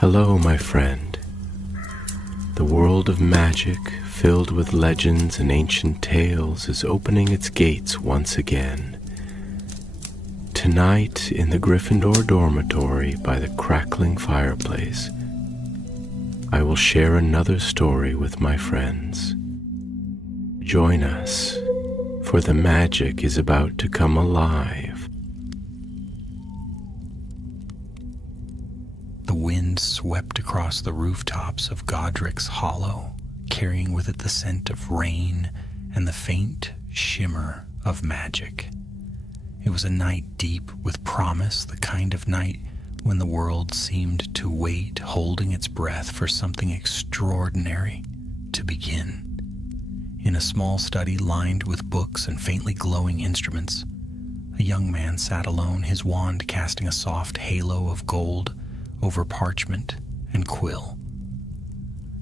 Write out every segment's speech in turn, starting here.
Hello, my friend. The world of magic, filled with legends and ancient tales, is opening its gates once again. Tonight, in the Gryffindor dormitory by the crackling fireplace, I will share another story with my friends. Join us, for the magic is about to come alive. The wind swept across the rooftops of Godric's Hollow, carrying with it the scent of rain and the faint shimmer of magic. It was a night deep with promise, the kind of night when the world seemed to wait, holding its breath for something extraordinary to begin. In a small study lined with books and faintly glowing instruments, a young man sat alone, his wand casting a soft halo of gold over parchment and quill.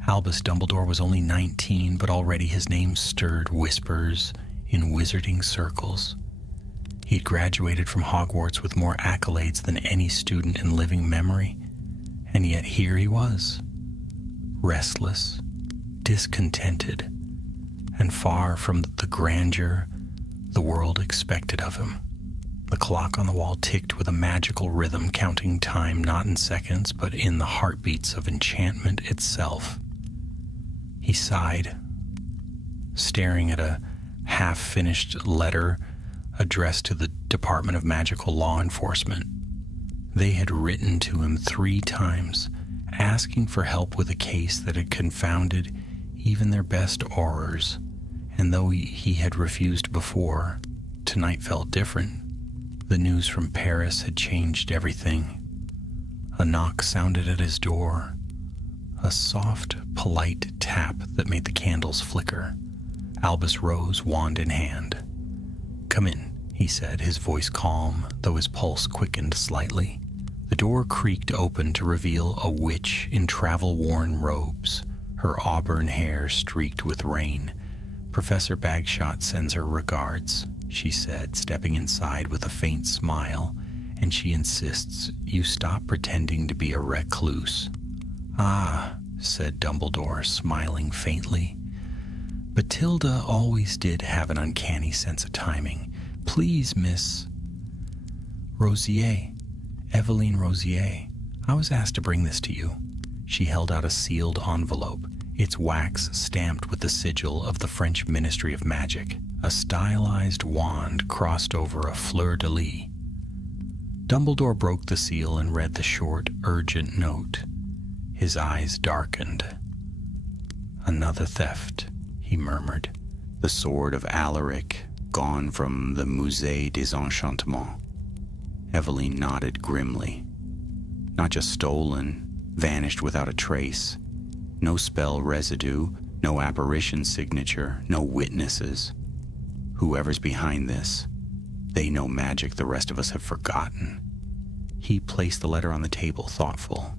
Albus Dumbledore was only 19, but already his name stirred whispers in wizarding circles. He'd graduated from Hogwarts with more accolades than any student in living memory, and yet here he was, restless, discontented, and far from the grandeur the world expected of him. The clock on the wall ticked with a magical rhythm, counting time not in seconds, but in the heartbeats of enchantment itself. He sighed, staring at a half-finished letter addressed to the Department of Magical Law Enforcement. They had written to him 3 times, asking for help with a case that had confounded even their best aurors, and though he had refused before, tonight felt different. The news from Paris had changed everything. A knock sounded at his door, a soft, polite tap that made the candles flicker. Albus rose, wand in hand. "Come in," he said, his voice calm, though his pulse quickened slightly. The door creaked open to reveal a witch in travel-worn robes, her auburn hair streaked with rain. "Professor Bagshot sends her regards," she said, stepping inside with a faint smile, "and she insists you stop pretending to be a recluse." "Ah," said Dumbledore, smiling faintly. "Bathilda always did have an uncanny sense of timing. Please, Miss Rosier, Eveline Rosier, I was asked to bring this to you." She held out a sealed envelope, its wax stamped with the sigil of the French Ministry of Magic, a stylized wand crossed over a fleur-de-lis. Dumbledore broke the seal and read the short, urgent note. His eyes darkened. "Another theft," he murmured. "The sword of Alaric, gone from the Musée des Enchantements." Eveline nodded grimly. "Not just stolen, vanished without a trace. No spell residue, no apparition signature, no witnesses. Whoever's behind this, they know magic the rest of us have forgotten." He placed the letter on the table, thoughtful.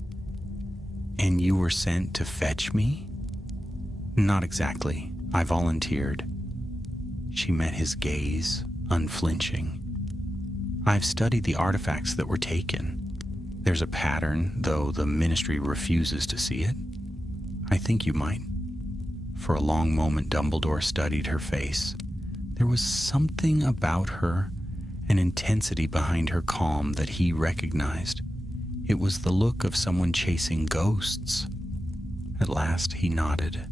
"And you were sent to fetch me?" "Not exactly. I volunteered." She met his gaze, unflinching. "I've studied the artifacts that were taken. There's a pattern, though the ministry refuses to see it. I think you might." For a long moment, Dumbledore studied her face. There was something about her, an intensity behind her calm that he recognized. It was the look of someone chasing ghosts. At last he nodded.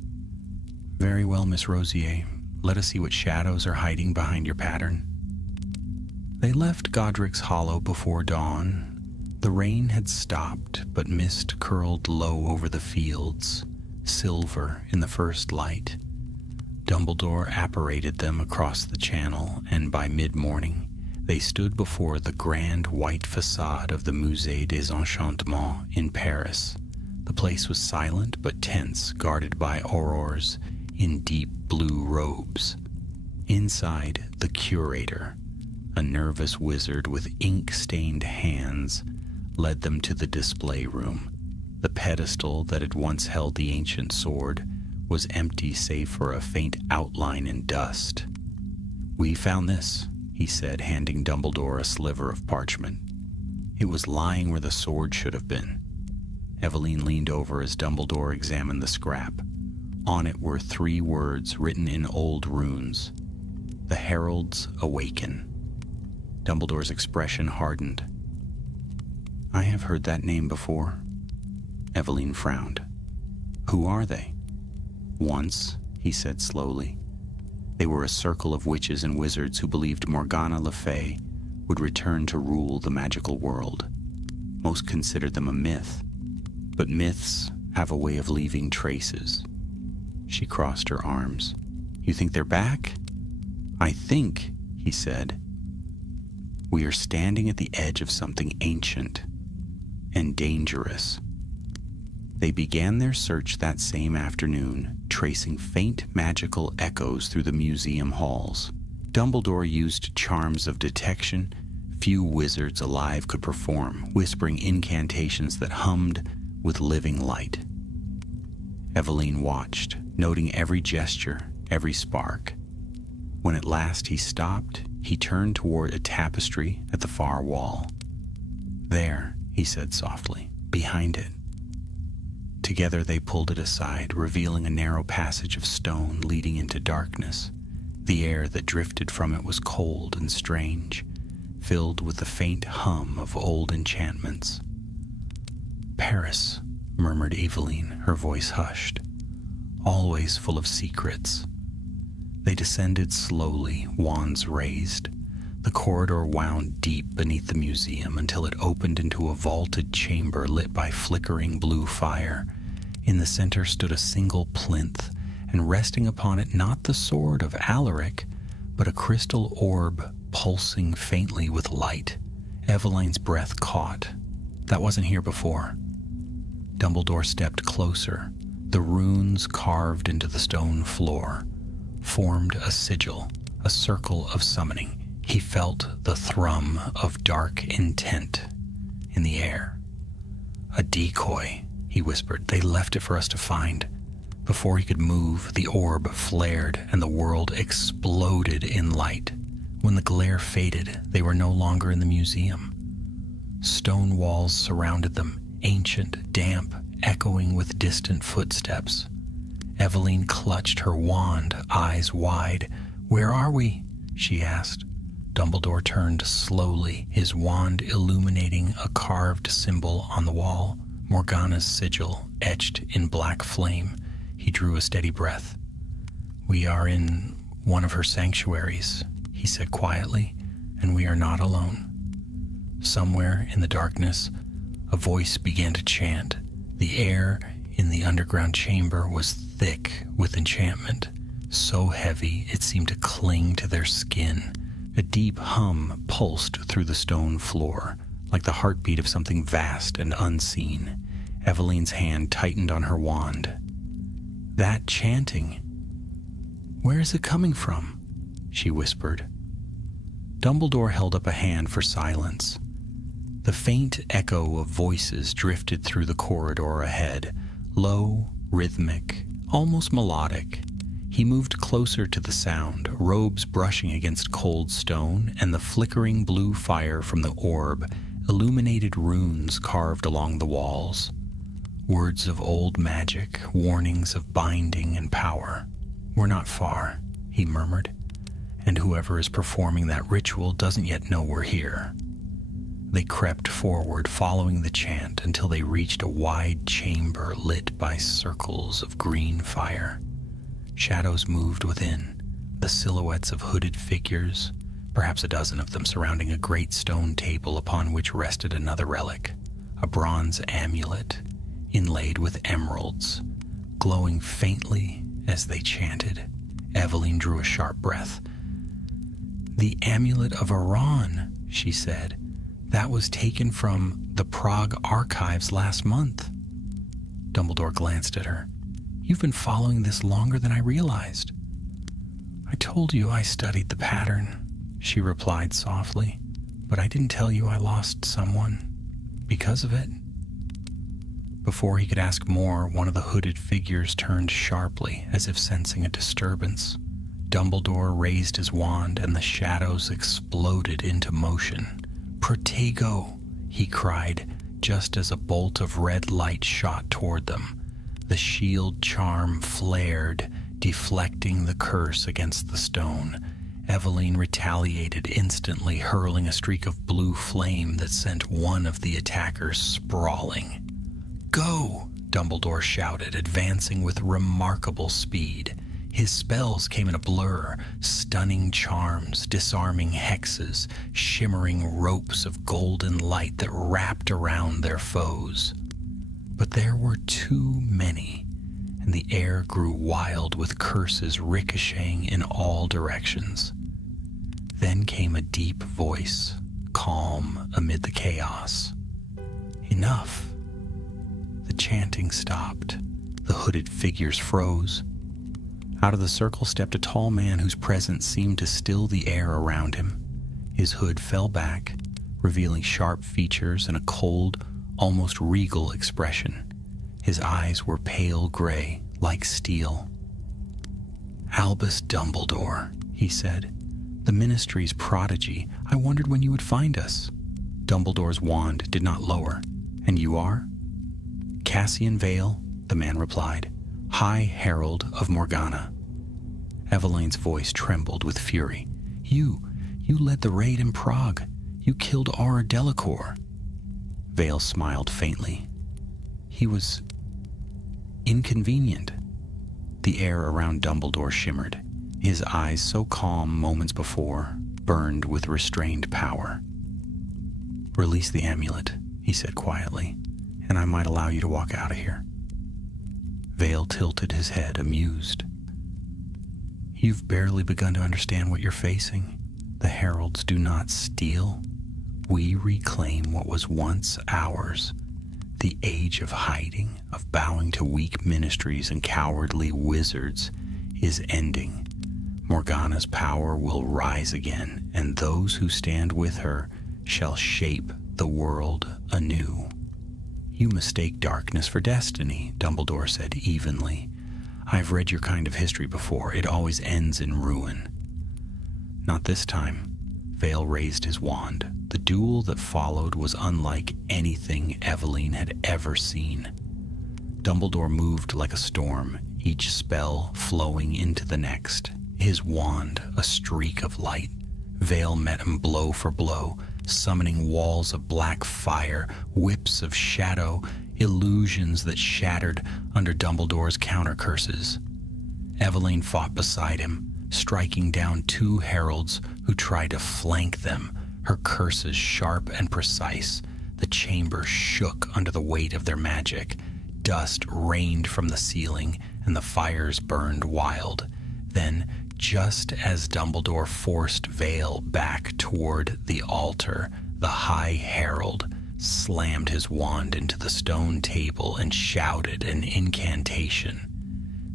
"Very well, Miss Rosier. Let us see what shadows are hiding behind your pattern." They left Godric's Hollow before dawn. The rain had stopped, but mist curled low over the fields, silver in the first light. Dumbledore apparated them across the channel, and by mid-morning they stood before the grand white facade of the Musée des Enchantements in Paris. The place was silent but tense, guarded by aurors in deep blue robes. Inside, the curator, a nervous wizard with ink-stained hands, led them to the display room. The pedestal that had once held the ancient sword was empty save for a faint outline in dust. "We found this," he said, handing Dumbledore a sliver of parchment. It was lying where the sword should have been. Eveline leaned over as Dumbledore examined the scrap. On it were 3 words written in old runes. The Heralds Awaken. Dumbledore's expression hardened. I have heard that name before. Eveline frowned. Who are they? Once, he said slowly, they were a circle of witches and wizards who believed Morgana Le Fay would return to rule the magical world. Most considered them a myth, but myths have a way of leaving traces. She crossed her arms. You think they're back? I think, he said, we are standing at the edge of something ancient and dangerous. They began their search that same afternoon, tracing faint magical echoes through the museum halls. Dumbledore used charms of detection few wizards alive could perform, whispering incantations that hummed with living light. Eveline watched, noting every gesture, every spark. When at last he stopped, he turned toward a tapestry at the far wall. There, he said softly, behind it. Together they pulled it aside, revealing a narrow passage of stone leading into darkness. The air that drifted from it was cold and strange, filled with the faint hum of old enchantments. Paris, murmured Eveline, her voice hushed, always full of secrets. They descended slowly, wands raised. The corridor wound deep beneath the museum until it opened into a vaulted chamber lit by flickering blue fire. In the center stood a single plinth, and resting upon it not the sword of Alaric, but a crystal orb pulsing faintly with light. Eveline's breath caught. That wasn't here before. Dumbledore stepped closer. The runes carved into the stone floor formed a sigil, a circle of summoning. He felt the thrum of dark intent in the air. A decoy, he whispered. They left it for us to find. Before he could move, the orb flared and the world exploded in light. When the glare faded, they were no longer in the museum. Stone walls surrounded them, ancient, damp, echoing with distant footsteps. Eveline clutched her wand, eyes wide. Where are we? She asked. Dumbledore turned slowly, his wand illuminating a carved symbol on the wall, Morgana's sigil etched in black flame. He drew a steady breath. We are in one of her sanctuaries, he said quietly, and we are not alone. Somewhere in the darkness, a voice began to chant. The air in the underground chamber was thick with enchantment, so heavy it seemed to cling to their skin. A deep hum pulsed through the stone floor, like the heartbeat of something vast and unseen. Eveline's hand tightened on her wand. That chanting, where is it coming from? She whispered. Dumbledore held up a hand for silence. The faint echo of voices drifted through the corridor ahead, low, rhythmic, almost melodic. He moved closer to the sound, robes brushing against cold stone, and the flickering blue fire from the orb illuminated runes carved along the walls. Words of old magic, warnings of binding and power. We're not far, he murmured, and whoever is performing that ritual doesn't yet know we're here. They crept forward, following the chant, until they reached a wide chamber lit by circles of green fire. Shadows moved within, the silhouettes of hooded figures, perhaps a dozen of them surrounding a great stone table upon which rested another relic, a bronze amulet inlaid with emeralds, glowing faintly as they chanted. Eveline drew a sharp breath. The amulet of Iran, she said. That was taken from the Prague archives last month. Dumbledore glanced at her. You've been following this longer than I realized. I told you I studied the pattern, she replied softly, but I didn't tell you I lost someone because of it. Before he could ask more, one of the hooded figures turned sharply, as if sensing a disturbance. Dumbledore raised his wand and the shadows exploded into motion. Protego, he cried, just as a bolt of red light shot toward them, the shield charm flared, deflecting the curse against the stone. Eveline retaliated instantly, hurling a streak of blue flame that sent one of the attackers sprawling. "Go!" Dumbledore shouted, advancing with remarkable speed. His spells came in a blur, stunning charms, disarming hexes, shimmering ropes of golden light that wrapped around their foes. But there were too many, and the air grew wild with curses ricocheting in all directions. Then came a deep voice, calm amid the chaos. Enough. The chanting stopped. The hooded figures froze. Out of the circle stepped a tall man whose presence seemed to still the air around him. His hood fell back, revealing sharp features and a cold, almost regal expression. His eyes were pale gray, like steel. "Albus Dumbledore," he said, "the Ministry's prodigy. I wondered when you would find us." Dumbledore's wand did not lower. "And you are?" "Cassian Vale," the man replied, "High Herald of Morgana." Eveline's voice trembled with fury. You led the raid in Prague. You killed Aura Delacour." Vale smiled faintly. "He was inconvenient." The air around Dumbledore shimmered. His eyes, so calm moments before, burned with restrained power. "Release the amulet," he said quietly, "and I might allow you to walk out of here." Vale tilted his head, amused. "You've barely begun to understand what you're facing. The heralds do not steal. We reclaim what was once ours. The age of hiding, of bowing to weak ministries and cowardly wizards, is ending. Morgana's power will rise again, and those who stand with her shall shape the world anew." "You mistake darkness for destiny," Dumbledore said evenly. "I've read your kind of history before. It always ends in ruin." "Not this time." Vale raised his wand. The duel that followed was unlike anything Eveline had ever seen. Dumbledore moved like a storm, each spell flowing into the next. His wand, a streak of light. Vale met him blow for blow, summoning walls of black fire, whips of shadow, illusions that shattered under Dumbledore's counter curses. Eveline fought beside him, striking down two heralds who tried to flank them, her curses sharp and precise. The chamber shook under the weight of their magic. Dust rained from the ceiling, and the fires burned wild. Then, just as Dumbledore forced Vale back toward the altar, the High Herald slammed his wand into the stone table and shouted an incantation.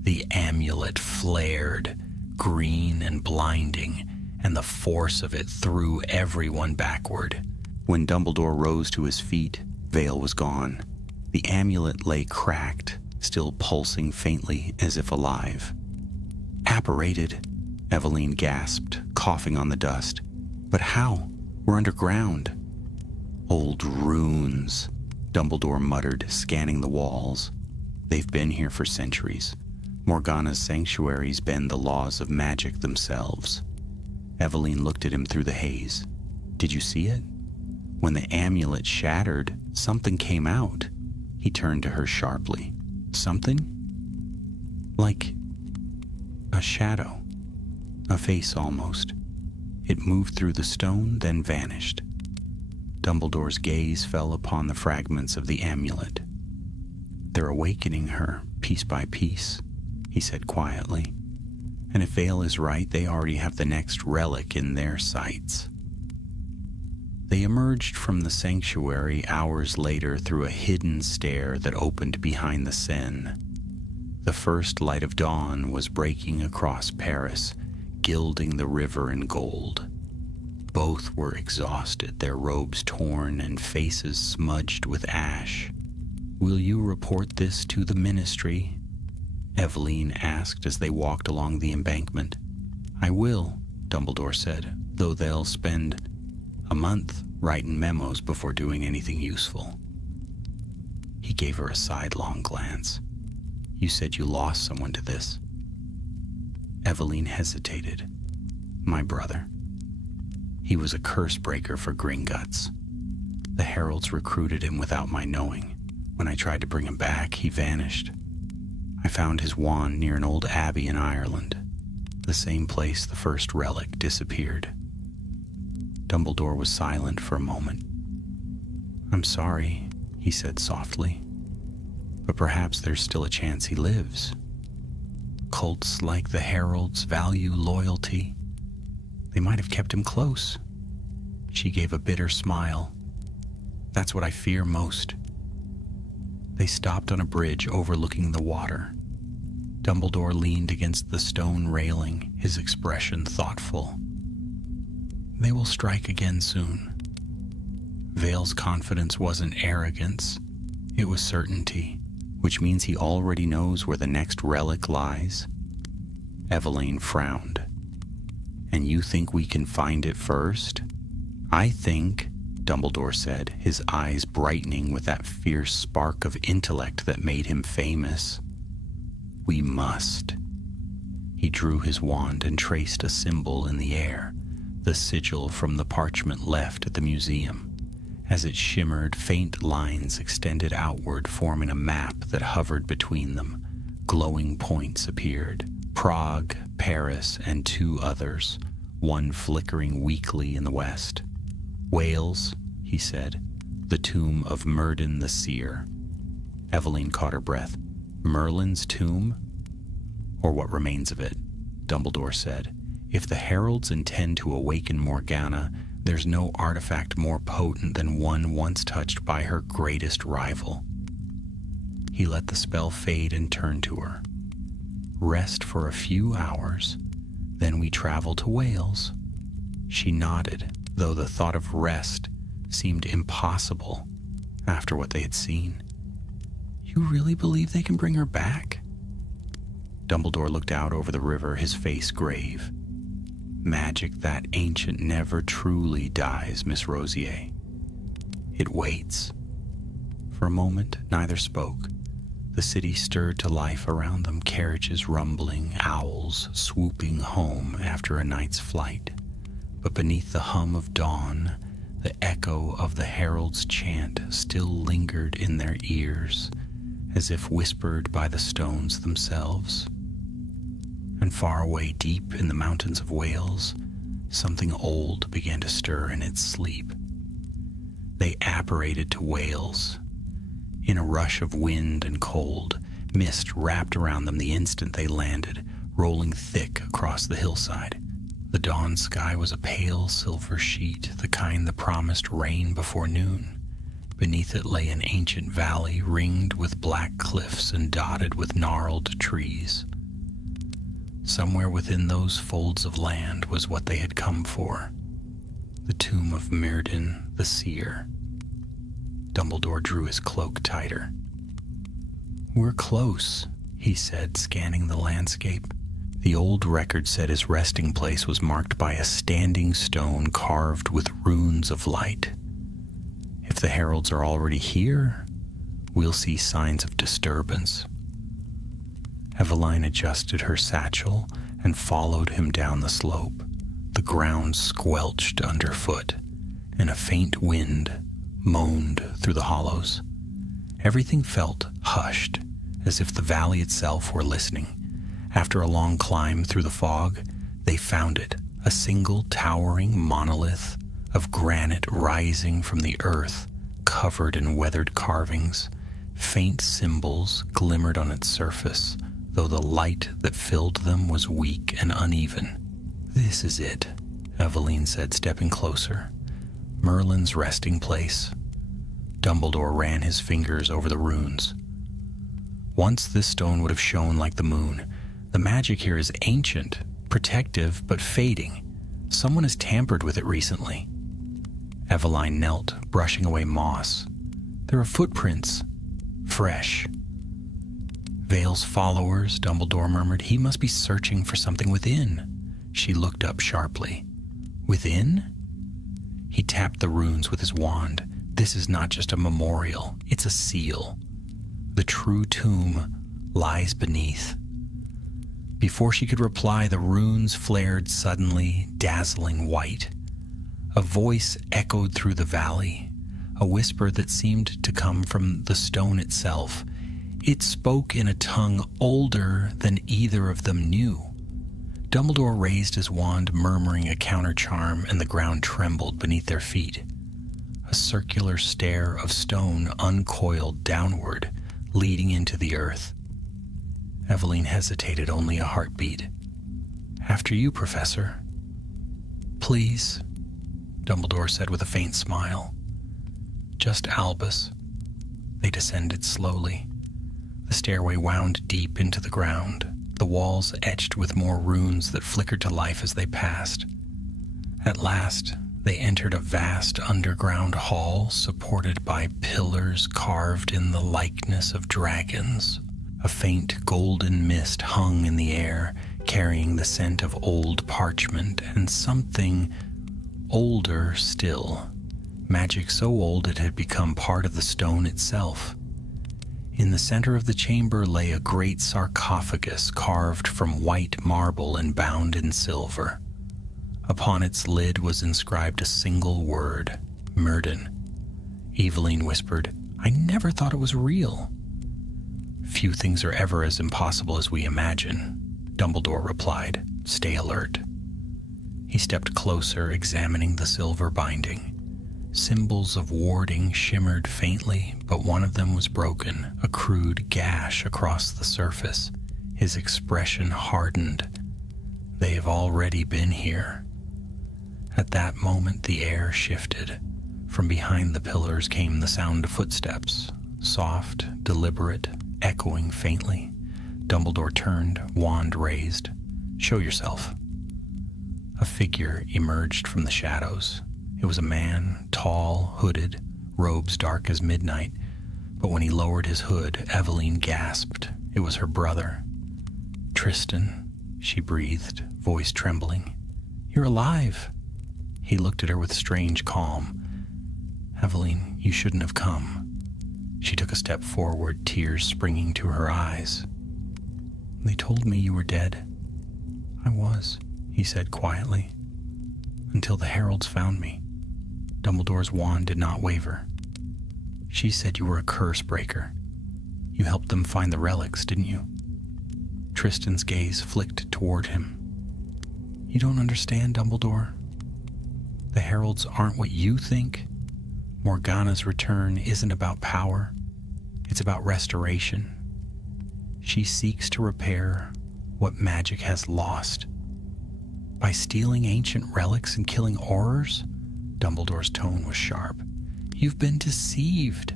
The amulet flared, green and blinding, and the force of it threw everyone backward. When Dumbledore rose to his feet, Vale was gone. The amulet lay cracked, still pulsing faintly as if alive. "Apparated," Eveline gasped, coughing on the dust. "But how? We're underground." "Old runes," Dumbledore muttered, scanning the walls. "They've been here for centuries. Morgana's sanctuaries bend the laws of magic themselves." Eveline looked at him through the haze. "Did you see it? When the amulet shattered, something came out." He turned to her sharply. "Something?" "Like a shadow. A face almost. It moved through the stone, then vanished." Dumbledore's gaze fell upon the fragments of the amulet. "They're awakening her, piece by piece," he said quietly. "And if Vale is right, they already have the next relic in their sights." They emerged from the sanctuary hours later through a hidden stair that opened behind the Seine. The first light of dawn was breaking across Paris, gilding the river in gold. Both were exhausted, their robes torn and faces smudged with ash. "Will you report this to the Ministry?" Eveline asked as they walked along the embankment. "I will," Dumbledore said, "though they'll spend a month writing memos before doing anything useful." He gave her a sidelong glance. You said you lost someone to this. Eveline hesitated. My brother. He was a curse breaker for Gringotts. The heralds recruited him without my knowing. When I tried to bring him back, he vanished. I found his wand near an old abbey in Ireland, the same place the first relic disappeared. Dumbledore was silent for a moment. I'm sorry, he said softly, but perhaps there's still a chance he lives. Cults like the heralds value loyalty. They might have kept him close. She gave a bitter smile. That's what I fear most. They stopped on a bridge overlooking the water. Dumbledore leaned against the stone railing, his expression thoughtful. They will strike again soon. Vale's confidence wasn't arrogance, it was certainty, which means he already knows where the next relic lies. Eveline frowned. And you think we can find it first? I think, Dumbledore said, his eyes brightening with that fierce spark of intellect that made him famous. We must. He drew his wand and traced a symbol in the air, the sigil from the parchment left at the museum. As it shimmered, faint lines extended outward, forming a map that hovered between them. Glowing points appeared. Prague, Paris, and 2 others, one flickering weakly in the west. Wales, he said, the tomb of Myrddin the Seer. Eveline caught her breath. Merlin's tomb? Or what remains of it, Dumbledore said. If the heralds intend to awaken Morgana, there's no artifact more potent than one once touched by her greatest rival. He let the spell fade and turned to her. Rest for a few hours, then we travel to Wales. She nodded, though the thought of rest seemed impossible after what they had seen. You really believe they can bring her back? Dumbledore looked out over the river, his face grave. Magic that ancient never truly dies, Miss Rosier. It waits. For a moment, neither spoke. The city stirred to life around them, carriages rumbling, owls swooping home after a night's flight. But beneath the hum of dawn, the echo of the herald's chant still lingered in their ears, as if whispered by the stones themselves. And far away, deep in the mountains of Wales, something old began to stir in its sleep. They apparated to Wales. In a rush of wind and cold, mist wrapped around them the instant they landed, rolling thick across the hillside. The dawn sky was a pale silver sheet, the kind that promised rain before noon. Beneath it lay an ancient valley ringed with black cliffs and dotted with gnarled trees. Somewhere within those folds of land was what they had come for, the tomb of Myrddin the Seer. Dumbledore drew his cloak tighter. We're close, he said, scanning the landscape. The old record said his resting place was marked by a standing stone carved with runes of light. If the heralds are already here, we'll see signs of disturbance. Eveline adjusted her satchel and followed him down the slope. The ground squelched underfoot, and a faint wind moaned through the hollows. Everything felt hushed, as if the valley itself were listening. After a long climb through the fog, they found it, a single towering monolith of granite rising from the earth, covered in weathered carvings. Faint symbols glimmered on its surface, though the light that filled them was weak and uneven. This is it, Eveline said, stepping closer. Merlin's resting place. Dumbledore ran his fingers over the runes. Once this stone would have shone like the moon. The magic here is ancient, protective, but fading. Someone has tampered with it recently. Eveline knelt, brushing away moss. There are footprints. Fresh. Vale's followers, Dumbledore murmured. He must be searching for something within. She looked up sharply. Within? He tapped the runes with his wand. This is not just a memorial, it's a seal. The true tomb lies beneath. Before she could reply, the runes flared suddenly, dazzling white. A voice echoed through the valley, a whisper that seemed to come from the stone itself. It spoke in a tongue older than either of them knew. Dumbledore raised his wand, murmuring a counter-charm, and the ground trembled beneath their feet. A circular stair of stone uncoiled downward, leading into the earth. Eveline hesitated only a heartbeat. "After you, Professor." "Please," Dumbledore said with a faint smile. "Just Albus." They descended slowly. The stairway wound deep into the ground, the walls etched with more runes that flickered to life as they passed. At last, they entered a vast underground hall supported by pillars carved in the likeness of dragons. A faint golden mist hung in the air, carrying the scent of old parchment and something older still. Magic so old it had become part of the stone itself. In the center of the chamber lay a great sarcophagus carved from white marble and bound in silver. Upon its lid was inscribed a single word, Myrddin. Eveline whispered, "I never thought it was real." "Few things are ever as impossible as we imagine," Dumbledore replied. "Stay alert." He stepped closer, examining the silver binding. Symbols of warding shimmered faintly, but one of them was broken, a crude gash across the surface. His expression hardened. "They have already been here." At that moment, the air shifted. From behind the pillars came the sound of footsteps, soft, deliberate, echoing faintly. Dumbledore turned, wand raised. "Show yourself." A figure emerged from the shadows. It was a man, tall, hooded, robes dark as midnight. But when he lowered his hood, Eveline gasped. It was her brother. "Tristan," she breathed, voice trembling. "You're alive." He looked at her with strange calm. "Eveline, you shouldn't have come." She took a step forward, tears springing to her eyes. "They told me you were dead." "I was," he said quietly, "until the heralds found me." Dumbledore's wand did not waver. "She said you were a curse breaker. You helped them find the relics, didn't you?" Tristan's gaze flicked toward him. "You don't understand, Dumbledore. The heralds aren't what you think. Morgana's return isn't about power. It's about restoration. She seeks to repair what magic has lost. By stealing ancient relics and killing Aurors?" Dumbledore's tone was sharp. "You've been deceived."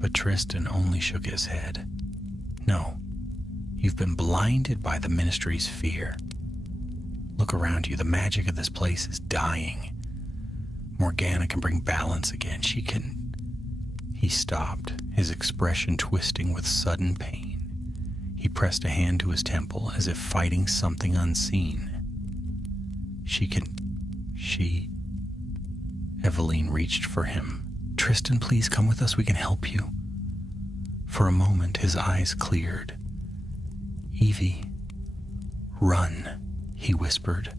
But Tristan only shook his head. "No, you've been blinded by the Ministry's fear. Look around you, the magic of this place is dying. Morgana can bring balance again. She can..." He stopped, his expression twisting with sudden pain. He pressed a hand to his temple as if fighting something unseen. She... Eveline reached for him. "Tristan, please come with us. We can help you." For a moment, his eyes cleared. "Evie, run," he whispered.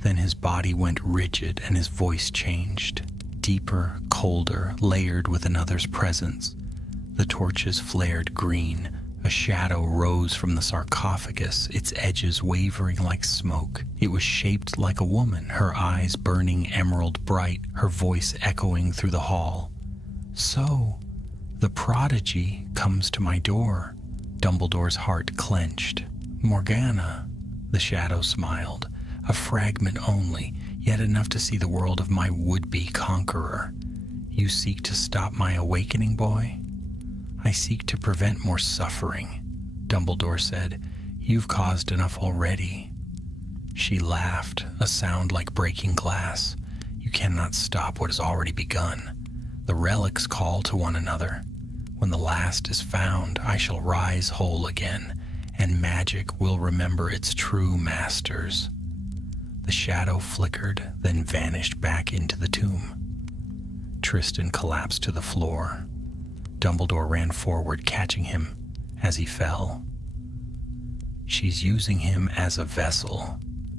Then his body went rigid and his voice changed. Deeper, colder, layered with another's presence. The torches flared green. A shadow rose from the sarcophagus, its edges wavering like smoke. It was shaped like a woman, her eyes burning emerald bright, her voice echoing through the hall. "So, the prodigy comes to my door." Dumbledore's heart clenched. "Morgana," the shadow smiled. "A fragment only, yet enough to see the world of my would-be conqueror. You seek to stop my awakening, boy?" "I seek to prevent more suffering," Dumbledore said. "You've caused enough already." She laughed, a sound like breaking glass. "You cannot stop what has already begun. The relics call to one another. When the last is found, I shall rise whole again, and magic will remember its true masters." The shadow flickered, then vanished back into the tomb. Tristan collapsed to the floor. Dumbledore ran forward, catching him as he fell. "She's using him as a vessel,"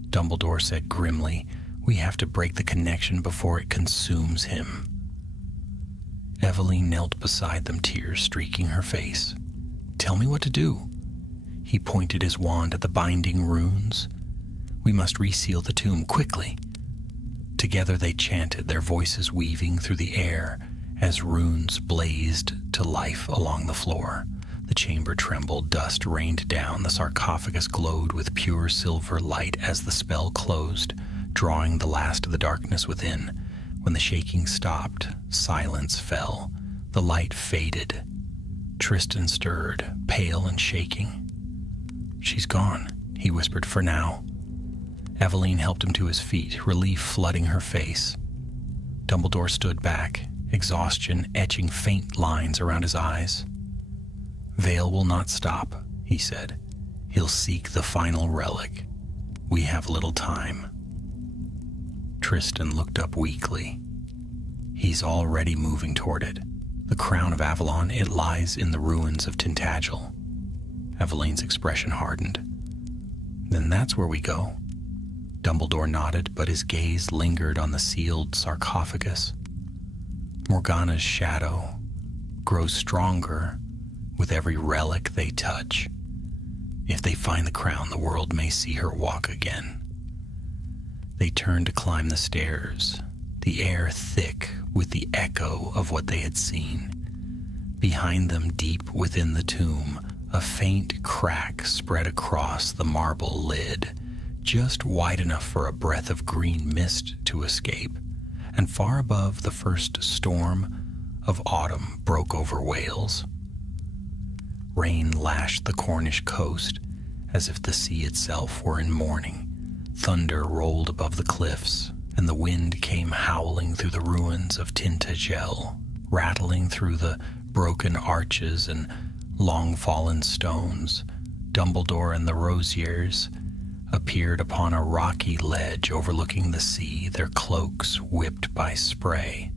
Dumbledore said grimly. "We have to break the connection before it consumes him." Eveline knelt beside them, tears streaking her face. "Tell me what to do." He pointed his wand at the binding runes. "We must reseal the tomb quickly." Together they chanted, their voices weaving through the air as runes blazed to life along the floor. The chamber trembled, dust rained down, the sarcophagus glowed with pure silver light as the spell closed, drawing the last of the darkness within. When the shaking stopped, silence fell. The light faded. Tristan stirred, pale and shaking. "She's gone," he whispered, "for now." Eveline helped him to his feet, relief flooding her face. Dumbledore stood back, exhaustion etching faint lines around his eyes. "Vale will not stop," he said. "He'll seek the final relic. We have little time." Tristan looked up weakly. "He's already moving toward it. The crown of Avalon, it lies in the ruins of Tintagel." Eveline's expression hardened. "Then that's where we go." Dumbledore nodded, but his gaze lingered on the sealed sarcophagus. Morgana's shadow grows stronger with every relic they touch. If they find the crown, the world may see her walk again. They turned to climb the stairs, the air thick with the echo of what they had seen. Behind them, deep within the tomb, a faint crack spread across the marble lid, just wide enough for a breath of green mist to escape, and far above the first storm of autumn broke over Wales. Rain lashed the Cornish coast as if the sea itself were in mourning. Thunder rolled above the cliffs, and the wind came howling through the ruins of Tintagel, rattling through the broken arches and long-fallen stones. Dumbledore and the Rosiers appeared upon a rocky ledge overlooking the sea, their cloaks whipped by spray.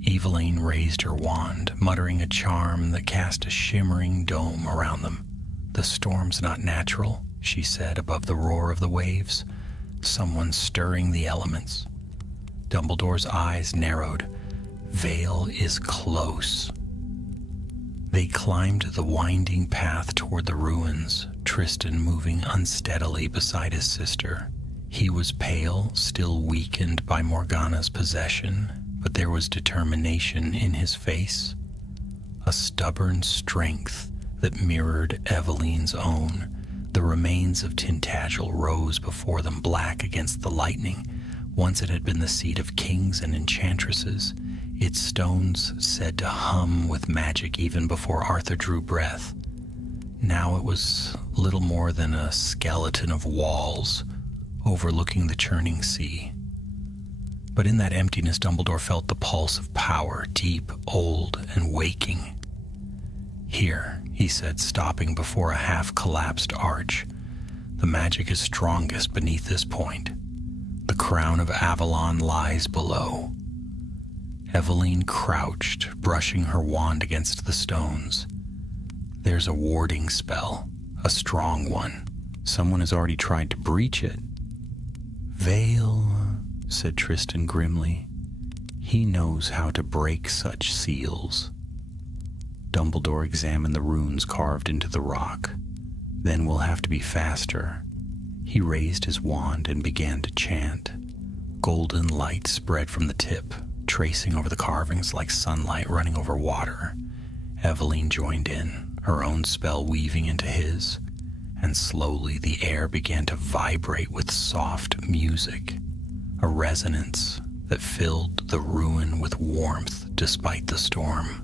Eveline raised her wand, muttering a charm that cast a shimmering dome around them. "The storm's not natural," she said above the roar of the waves. "Someone's stirring the elements." Dumbledore's eyes narrowed. "Vale is close." They climbed the winding path toward the ruins, Tristan moving unsteadily beside his sister. He was pale, still weakened by Morgana's possession, but there was determination in his face, a stubborn strength that mirrored Eveline's own. The remains of Tintagel rose before them, black against the lightning. Once it had been the seat of kings and enchantresses, its stones said to hum with magic even before Arthur drew breath. Now it was little more than a skeleton of walls overlooking the churning sea. But in that emptiness, Dumbledore felt the pulse of power, deep, old, and waking. "Here," he said, stopping before a half-collapsed arch. "The magic is strongest beneath this point. The crown of Avalon lies below." Eveline crouched, brushing her wand against the stones. "There's a warding spell, a strong one. Someone has already tried to breach it." "Vale," said Tristan grimly. "He knows how to break such seals." Dumbledore examined the runes carved into the rock. "Then we'll have to be faster." He raised his wand and began to chant. Golden light spread from the tip, tracing over the carvings like sunlight running over water. Eveline joined in, her own spell weaving into his, and slowly the air began to vibrate with soft music, a resonance that filled the ruin with warmth despite the storm.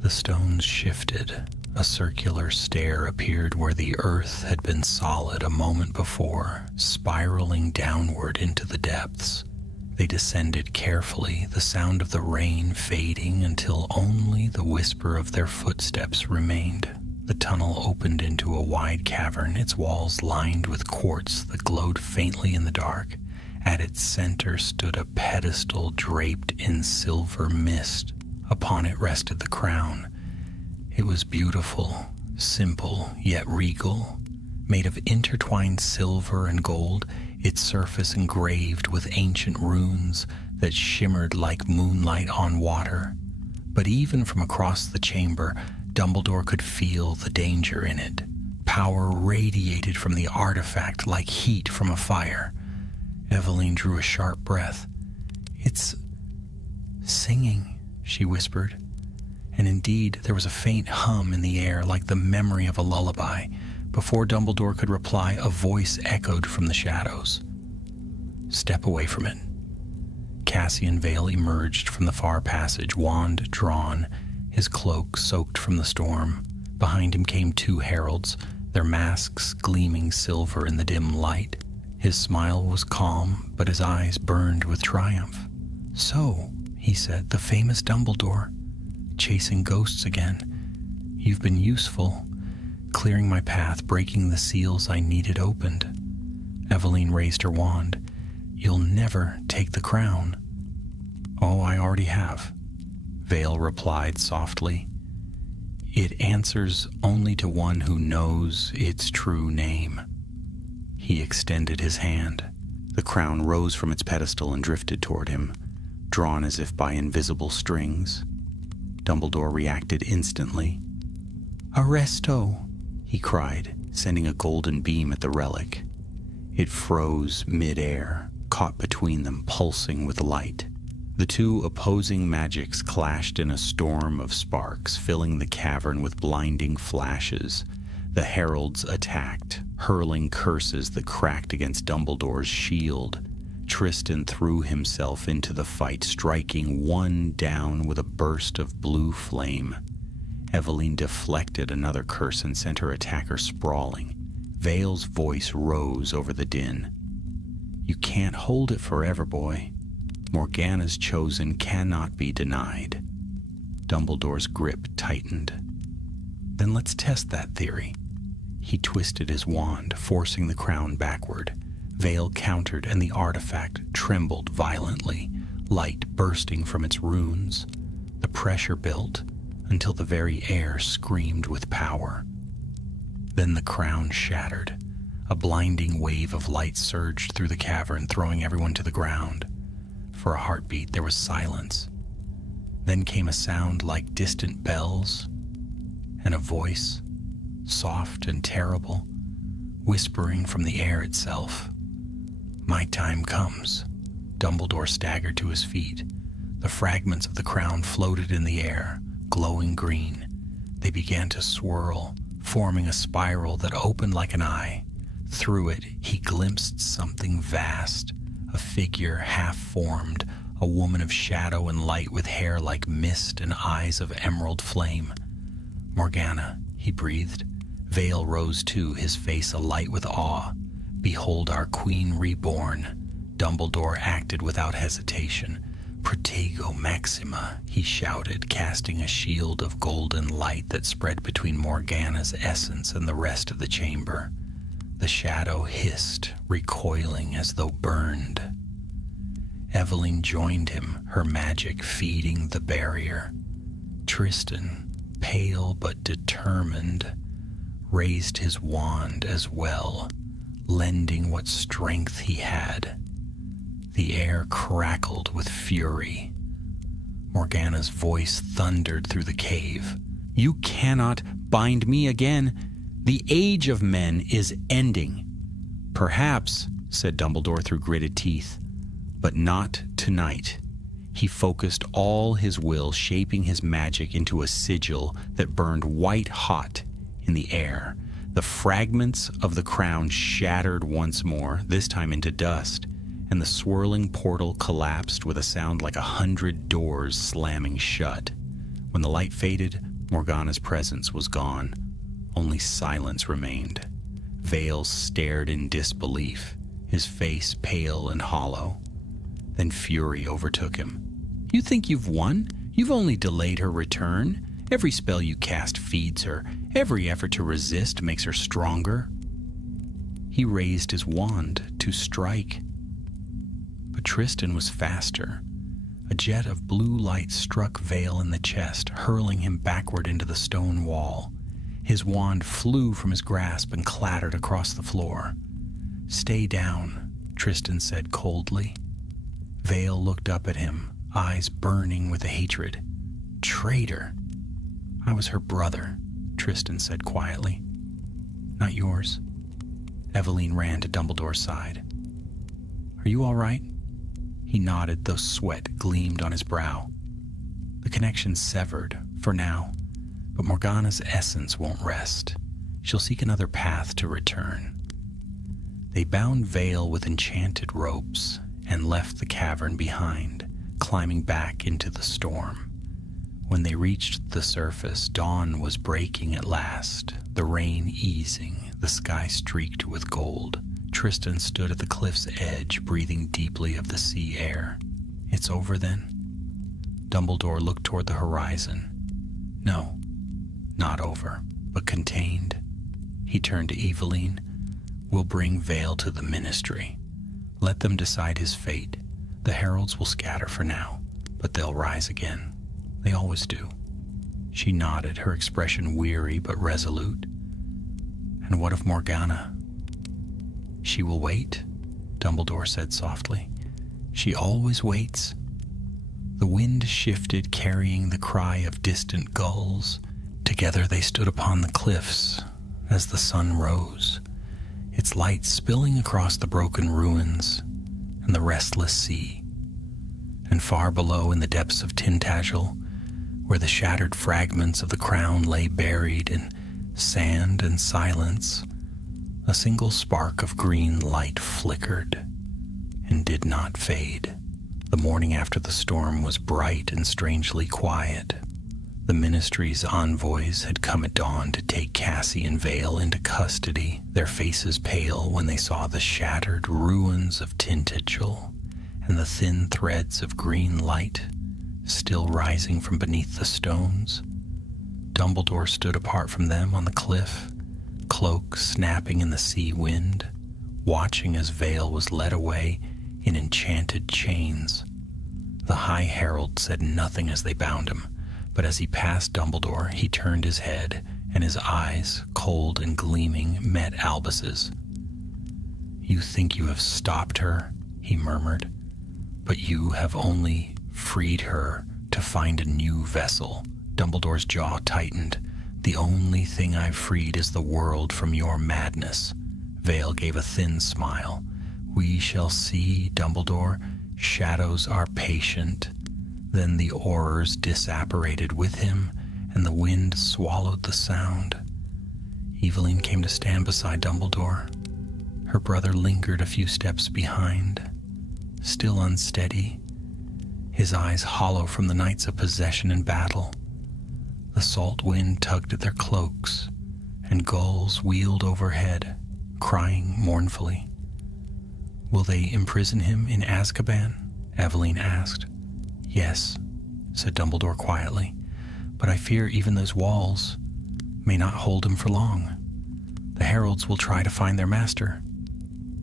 The stones shifted. A circular stair appeared where the earth had been solid a moment before, spiraling downward into the depths. They descended carefully, the sound of the rain fading until only the whisper of their footsteps remained. The tunnel opened into a wide cavern, its walls lined with quartz that glowed faintly in the dark. At its center stood a pedestal draped in silver mist. Upon it rested the crown. It was beautiful, simple, yet regal, made of intertwined silver and gold, its surface engraved with ancient runes that shimmered like moonlight on water. But even from across the chamber, Dumbledore could feel the danger in it. Power radiated from the artifact like heat from a fire. Eveline drew a sharp breath. "It's singing," she whispered. And indeed, there was a faint hum in the air like the memory of a lullaby. Before Dumbledore could reply, a voice echoed from the shadows. "Step away from it." Cassian Vale emerged from the far passage, wand drawn, his cloak soaked from the storm. Behind him came two heralds, their masks gleaming silver in the dim light. His smile was calm, but his eyes burned with triumph. "So," he said, "the famous Dumbledore, chasing ghosts again. You've been useful, clearing my path, breaking the seals I needed opened." Eveline raised her wand. "You'll never take the crown." "Oh, I already have," Vale replied softly. "It answers only to one who knows its true name." He extended his hand. The crown rose from its pedestal and drifted toward him, drawn as if by invisible strings. Dumbledore reacted instantly. "Arresto!" he cried, sending a golden beam at the relic. It froze mid-air, caught between them, pulsing with light. The two opposing magics clashed in a storm of sparks, filling the cavern with blinding flashes. The heralds attacked, hurling curses that cracked against Dumbledore's shield. Tristan threw himself into the fight, striking one down with a burst of blue flame. Eveline deflected another curse and sent her attacker sprawling. Vale's voice rose over the din. "You can't hold it forever, boy. Morgana's chosen cannot be denied." Dumbledore's grip tightened. "Then let's test that theory." He twisted his wand, forcing the crown backward. Vale countered, and the artifact trembled violently, light bursting from its runes. The pressure built until the very air screamed with power. Then the crown shattered. A blinding wave of light surged through the cavern, throwing everyone to the ground. For a heartbeat, there was silence. Then came a sound like distant bells, and a voice, soft and terrible, whispering from the air itself. "My time comes." Dumbledore staggered to his feet. The fragments of the crown floated in the air, glowing green. They began to swirl, forming a spiral that opened like an eye. Through it, he glimpsed something vast, a figure half-formed, a woman of shadow and light with hair like mist and eyes of emerald flame. "Morgana," he breathed. Vale rose too, his face alight with awe. "Behold our queen reborn." Dumbledore acted without hesitation. "Protego Maxima," he shouted, casting a shield of golden light that spread between Morgana's essence and the rest of the chamber. The shadow hissed, recoiling as though burned. Eveline joined him, her magic feeding the barrier. Tristan, pale but determined, raised his wand as well, lending what strength he had. The air crackled with fury. Morgana's voice thundered through the cave. "You cannot bind me again. The age of men is ending." "Perhaps," said Dumbledore through gritted teeth, "but not tonight." He focused all his will, shaping his magic into a sigil that burned white-hot in the air. The fragments of the crown shattered once more, this time into dust, and the swirling portal collapsed with a sound like 100 doors slamming shut. When the light faded, Morgana's presence was gone. Only silence remained. Vale stared in disbelief, his face pale and hollow. Then fury overtook him. "You think you've won? You've only delayed her return. Every spell you cast feeds her. Every effort to resist makes her stronger." He raised his wand to strike. But Tristan was faster. A jet of blue light struck Vale in the chest, hurling him backward into the stone wall. His wand flew from his grasp and clattered across the floor. "Stay down," Tristan said coldly. Vale looked up at him, eyes burning with hatred. "Traitor!" "I was her brother," Tristan said quietly. "Not yours." Eveline ran to Dumbledore's side. "Are you all right?" He nodded, though sweat gleamed on his brow. "The connection's severed, for now, but Morgana's essence won't rest. She'll seek another path to return." They bound Vale with enchanted ropes and left the cavern behind, climbing back into the storm. When they reached the surface, dawn was breaking at last, the rain easing, the sky streaked with gold. Tristan stood at the cliff's edge, breathing deeply of the sea air. "It's over then?" Dumbledore looked toward the horizon. "No, not over, but contained." He turned to Eveline. "We'll bring Vale to the Ministry. Let them decide his fate. The heralds will scatter for now, but they'll rise again. They always do." She nodded, her expression weary but resolute. "And what of Morgana?" "She will wait," Dumbledore said softly. "She always waits." The wind shifted, carrying the cry of distant gulls. Together they stood upon the cliffs as the sun rose, its light spilling across the broken ruins and the restless sea. And far below, in the depths of Tintagel, where the shattered fragments of the crown lay buried in sand and silence, a single spark of green light flickered and did not fade. The morning after the storm was bright and strangely quiet. The Ministry's envoys had come at dawn to take Cassie and Vale into custody, their faces pale when they saw the shattered ruins of Tintagel and the thin threads of green light still rising from beneath the stones. Dumbledore stood apart from them on the cliff, cloak snapping in the sea wind, watching as Vale was led away in enchanted chains. The High Herald said nothing as they bound him, but as he passed Dumbledore, he turned his head, and his eyes, cold and gleaming, met Albus's. "You think you have stopped her," he murmured, "but you have only freed her to find a new vessel." Dumbledore's jaw tightened. "The only thing I've freed is the world from your madness." Vale gave a thin smile. "We shall see, Dumbledore. Shadows are patient." Then the Aurors disapparated with him, and the wind swallowed the sound. Eveline came to stand beside Dumbledore. Her brother lingered a few steps behind, still unsteady, his eyes hollow from the nights of possession and battle. The salt wind tugged at their cloaks, and gulls wheeled overhead, crying mournfully. "Will they imprison him in Azkaban?" Eveline asked. "Yes," said Dumbledore quietly, "but I fear even those walls may not hold him for long. The heralds will try to find their master."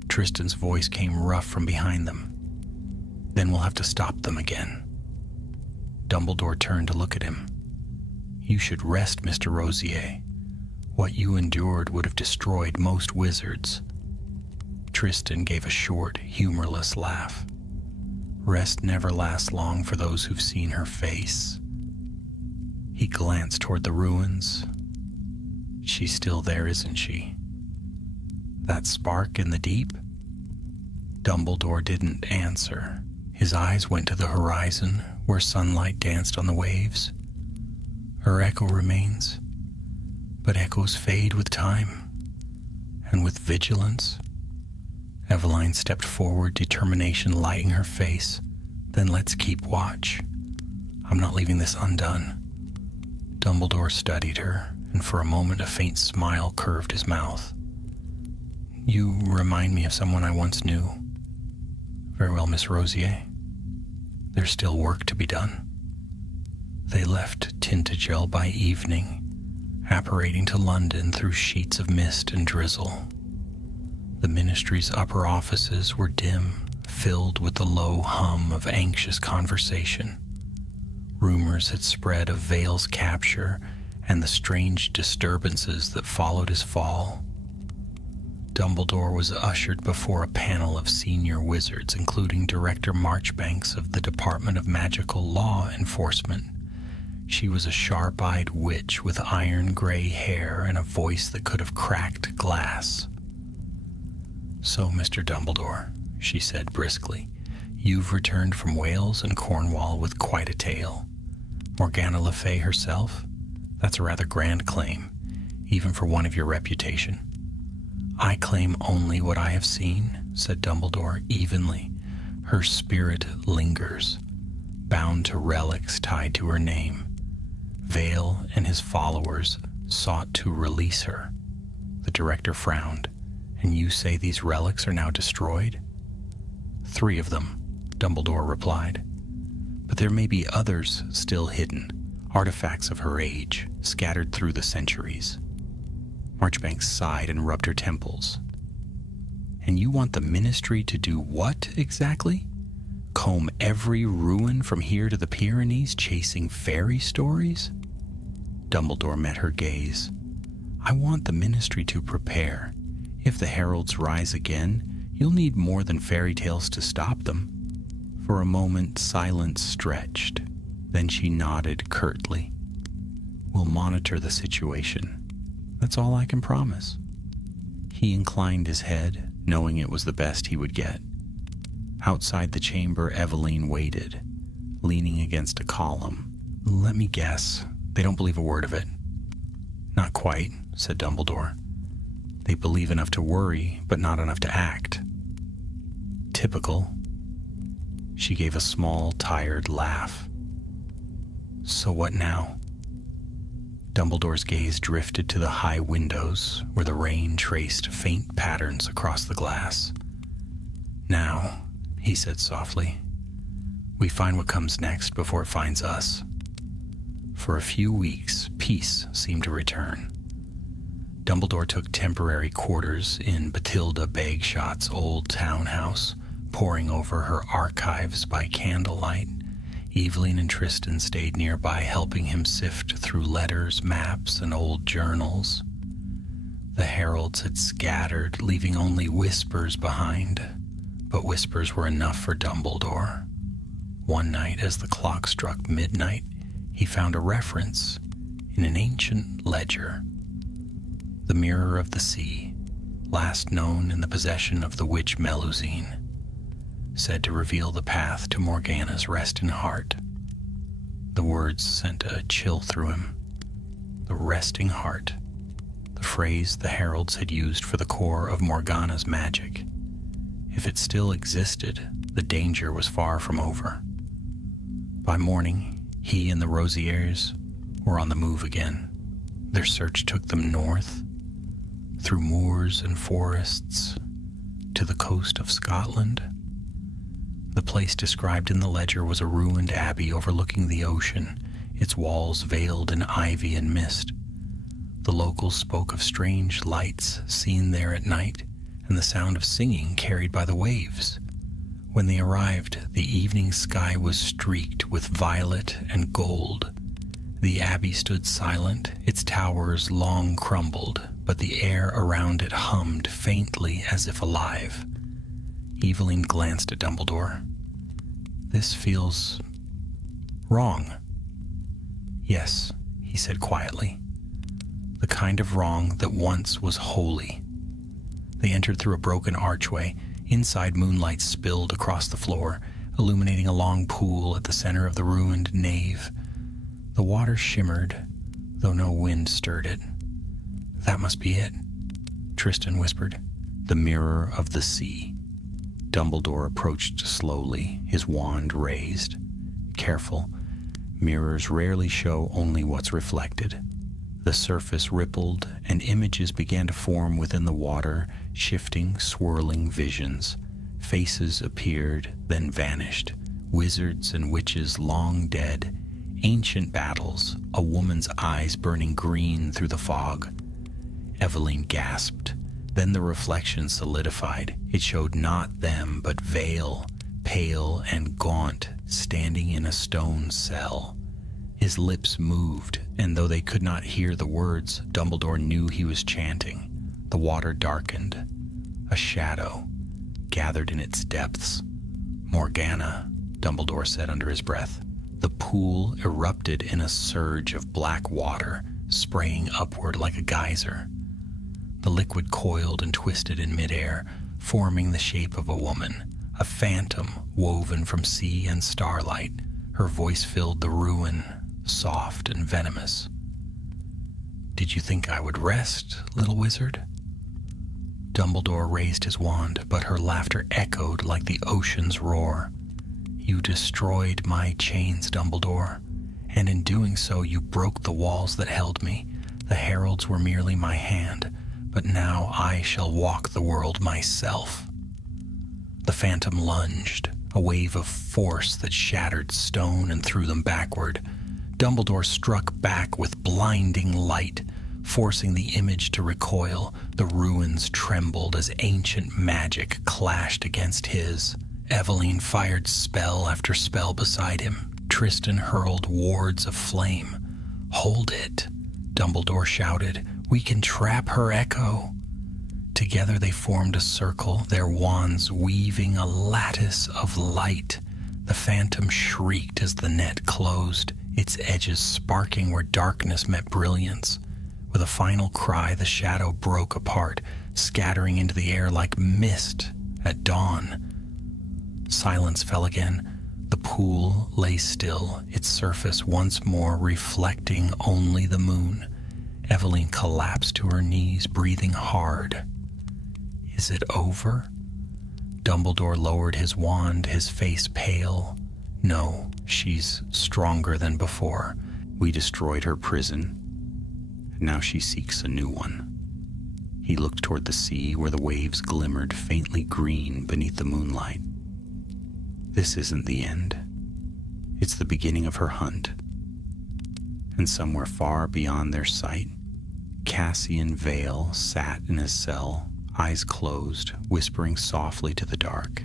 Tristan's voice came rough from behind them. "Then we'll have to stop them again." Dumbledore turned to look at him. "You should rest, Mr. Rosier. What you endured would have destroyed most wizards." Tristan gave a short, humorless laugh. "Rest never lasts long for those who've seen her face." He glanced toward the ruins. "She's still there, isn't she? That spark in the deep?" Dumbledore didn't answer. His eyes went to the horizon, where sunlight danced on the waves. "Her echo remains, but echoes fade with time, and with vigilance." Eveline stepped forward, determination lighting her face. "Then let's keep watch. I'm not leaving this undone." Dumbledore studied her, and for a moment a faint smile curved his mouth. "You remind me of someone I once knew." "Very well, Miss Rosier. There's still work to be done." They left Tintagel by evening, apparating to London through sheets of mist and drizzle. The Ministry's upper offices were dim, filled with the low hum of anxious conversation. Rumors had spread of Vale's capture and the strange disturbances that followed his fall. Dumbledore was ushered before a panel of senior wizards, including Director Marchbanks of the Department of Magical Law Enforcement. She was a sharp-eyed witch with iron-gray hair and a voice that could have cracked glass. "So, Mr. Dumbledore," she said briskly, "you've returned from Wales and Cornwall with quite a tale. Morgana Le Fay herself? That's a rather grand claim, even for one of your reputation." "I claim only what I have seen," said Dumbledore evenly. "Her spirit lingers, bound to relics tied to her name. Vale and his followers sought to release her." The director frowned. "And you say these relics are now destroyed?" "3 of them," Dumbledore replied. "But there may be others still hidden, artifacts of her age, scattered through the centuries." Marchbanks sighed and rubbed her temples. "And you want the Ministry to do what exactly? Comb every ruin from here to the Pyrenees, chasing fairy stories?" Dumbledore met her gaze. "I want the Ministry to prepare. If the heralds rise again, you'll need more than fairy tales to stop them." For a moment, silence stretched. Then she nodded curtly. "We'll monitor the situation. That's all I can promise." He inclined his head, knowing it was the best he would get. Outside the chamber, Eveline waited, leaning against a column. "Let me guess. They don't believe a word of it." "Not quite," said Dumbledore. "They believe enough to worry, but not enough to act." "Typical." She gave a small, tired laugh. "So what now?" Dumbledore's gaze drifted to the high windows, where the rain traced faint patterns across the glass. "Now," he said softly, "we find what comes next before it finds us." For a few weeks, peace seemed to return. Dumbledore took temporary quarters in Bathilda Bagshot's old townhouse, poring over her archives by candlelight. Eveline and Tristan stayed nearby, helping him sift through letters, maps, and old journals. The heralds had scattered, leaving only whispers behind, but whispers were enough for Dumbledore. One night, as the clock struck midnight, he found a reference in an ancient ledger. The Mirror of the Sea, last known in the possession of the witch Melusine, said to reveal the path to Morgana's resting heart. The words sent a chill through him. The resting heart, the phrase the heralds had used for the core of Morgana's magic. If it still existed, the danger was far from over. By morning, he and the Rosiers were on the move again. Their search took them north, through moors and forests, to the coast of Scotland. The place described in the ledger was a ruined abbey overlooking the ocean, its walls veiled in ivy and mist. The locals spoke of strange lights seen there at night and the sound of singing carried by the waves. When they arrived, the evening sky was streaked with violet and gold. The abbey stood silent, its towers long crumbled, but the air around it hummed faintly as if alive. Eveline glanced at Dumbledore. "This feels wrong." "Yes," he said quietly. "The kind of wrong that once was holy." They entered through a broken archway. Inside, moonlight spilled across the floor, illuminating a long pool at the center of the ruined nave. The water shimmered, though no wind stirred it. "That must be it," Tristan whispered. "The Mirror of the Sea." Dumbledore approached slowly, his wand raised. Careful, mirrors rarely show only what's reflected. The surface rippled, and images began to form within the water, shifting, swirling visions. Faces appeared, then vanished. Wizards and witches long dead. Ancient battles, a woman's eyes burning green through the fog. Eveline gasped. Then the reflection solidified. It showed not them, but Vale, pale and gaunt, standing in a stone cell. His lips moved, and though they could not hear the words, Dumbledore knew he was chanting. The water darkened. A shadow gathered in its depths. "Morgana," Dumbledore said under his breath. The pool erupted in a surge of black water, spraying upward like a geyser. The liquid coiled and twisted in midair, forming the shape of a woman, a phantom woven from sea and starlight. Her voice filled the ruin, soft and venomous. "Did you think I would rest, little wizard?" Dumbledore raised his wand, but her laughter echoed like the ocean's roar. "You destroyed my chains, Dumbledore, and in doing so you broke the walls that held me. The heralds were merely my hand, but now I shall walk the world myself." The phantom lunged, a wave of force that shattered stone and threw them backward. Dumbledore struck back with blinding light, forcing the image to recoil. The ruins trembled as ancient magic clashed against his. Eveline fired spell after spell beside him. Tristan hurled wards of flame. "Hold it," Dumbledore shouted. "We can trap her echo." Together they formed a circle, their wands weaving a lattice of light. The phantom shrieked as the net closed, its edges sparking where darkness met brilliance. With a final cry, the shadow broke apart, scattering into the air like mist at dawn. Silence fell again. The pool lay still, its surface once more reflecting only the moon. Eveline collapsed to her knees, breathing hard. "Is it over?" Dumbledore lowered his wand, his face pale. "No, she's stronger than before. We destroyed her prison. Now she seeks a new one." He looked toward the sea, where the waves glimmered faintly green beneath the moonlight. "This isn't the end. It's the beginning of her hunt." And somewhere far beyond their sight, Cassian Vale sat in his cell, eyes closed, whispering softly to the dark.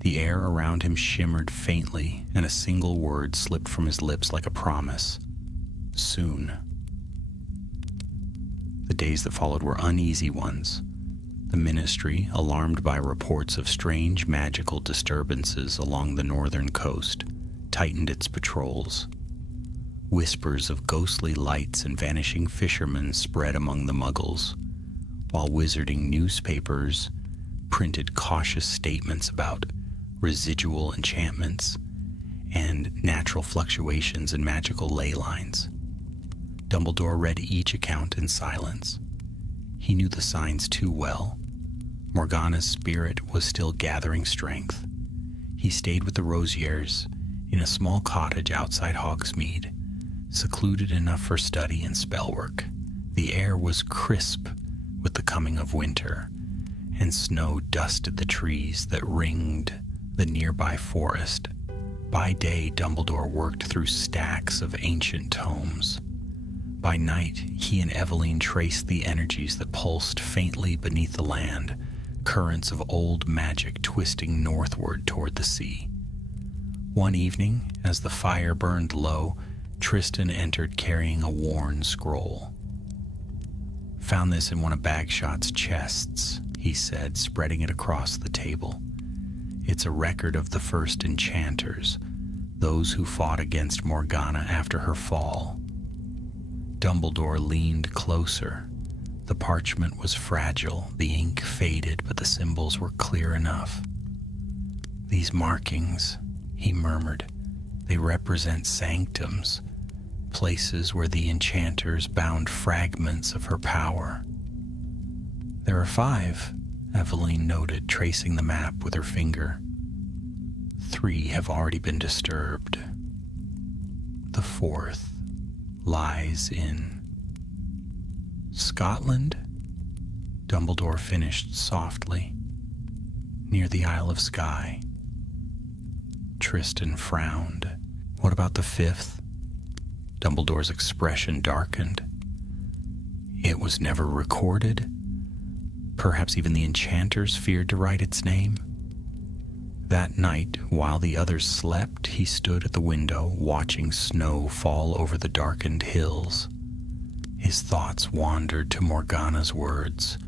The air around him shimmered faintly, and a single word slipped from his lips like a promise. "Soon." The days that followed were uneasy ones. The Ministry, alarmed by reports of strange magical disturbances along the northern coast, tightened its patrols. Whispers of ghostly lights and vanishing fishermen spread among the muggles, while wizarding newspapers printed cautious statements about residual enchantments and natural fluctuations in magical ley lines. Dumbledore read each account in silence. He knew the signs too well. Morgana's spirit was still gathering strength. He stayed with the Rosiers in a small cottage outside Hogsmeade, secluded enough for study and spellwork. The air was crisp with the coming of winter, and snow dusted the trees that ringed the nearby forest. By day, Dumbledore worked through stacks of ancient tomes. By night, he and Eveline traced the energies that pulsed faintly beneath the land, currents of old magic twisting northward toward the sea. One evening, as the fire burned low, Tristan entered carrying a worn scroll. "Found this in one of Bagshot's chests," he said, spreading it across the table. "It's a record of the first enchanters, those who fought against Morgana after her fall." Dumbledore leaned closer. The parchment was fragile, the ink faded, but the symbols were clear enough. "These markings," he murmured, "they represent sanctums, places where the enchanters bound fragments of her power." "There are 5, Eveline noted, tracing the map with her finger. 3 have already been disturbed. The 4th lies in Scotland, Dumbledore finished softly, near the Isle of Skye. Tristan frowned. "What about the 5th? Dumbledore's expression darkened. "It was never recorded. Perhaps even the enchanters feared to write its name. That night, while the others slept, he stood at the window, watching snow fall over the darkened hills. His thoughts wandered to Morgana's words,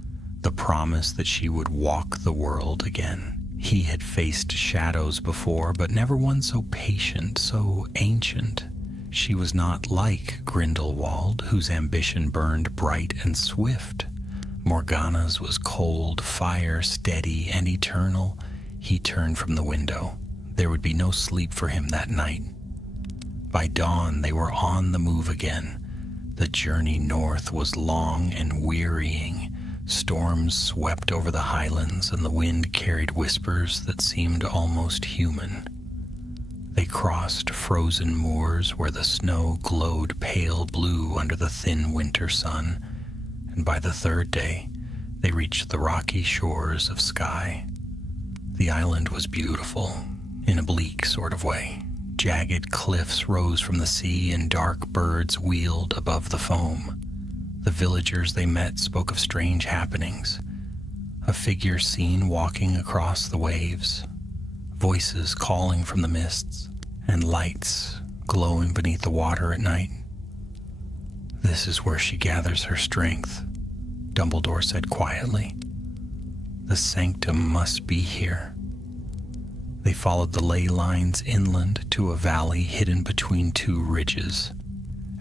the promise that she would walk the world again. He had faced shadows before, but never one so patient, so ancient. She was not like Grindelwald, whose ambition burned bright and swift. Morgana's was cold, fire, steady, and eternal. He turned from the window. There would be no sleep for him that night. By dawn, they were on the move again. The journey north was long and wearying. Storms swept over the highlands, and the wind carried whispers that seemed almost human. They crossed frozen moors where the snow glowed pale blue under the thin winter sun, and by the third day, they reached the rocky shores of Skye. The island was beautiful, in a bleak sort of way. Jagged cliffs rose from the sea, and dark birds wheeled above the foam. The villagers they met spoke of strange happenings. A figure seen walking across the waves, voices calling from the mists, and lights glowing beneath the water at night. "This is where she gathers her strength," Dumbledore said quietly. "The sanctum must be here." They followed the ley lines inland to a valley hidden between two ridges.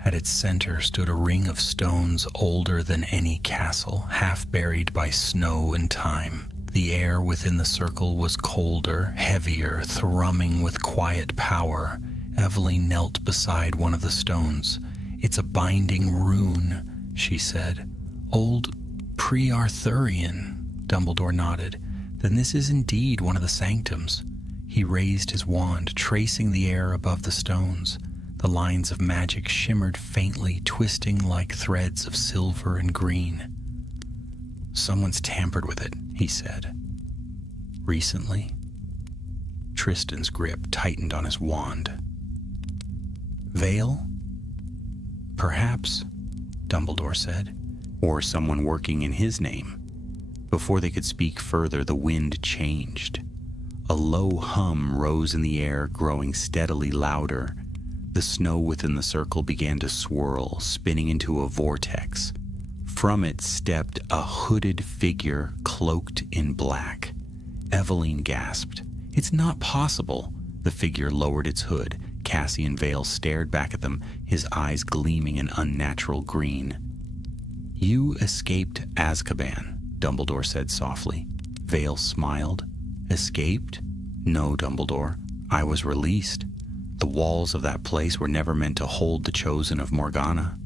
At its center stood a ring of stones older than any castle, half buried by snow and time. The air within the circle was colder, heavier, thrumming with quiet power. Eveline knelt beside one of the stones. "It's a binding rune," she said. "Old pre-Arthurian." Dumbledore nodded. "Then this is indeed one of the sanctums." He raised his wand, tracing the air above the stones. The lines of magic shimmered faintly, twisting like threads of silver and green. "Someone's tampered with it," he said. "Recently?" Tristan's grip tightened on his wand. "Veil?" "Perhaps," Dumbledore said. "Or someone working in his name." Before they could speak further, the wind changed. A low hum rose in the air, growing steadily louder. The snow within the circle began to swirl, spinning into a vortex. From it stepped a hooded figure cloaked in black. Eveline gasped. "It's not possible." The figure lowered its hood. Cassian Vale stared back at them, his eyes gleaming an unnatural green. "You escaped Azkaban," Dumbledore said softly. Vale smiled. "Escaped? No, Dumbledore. I was released. The walls of that place were never meant to hold the chosen of Morgana."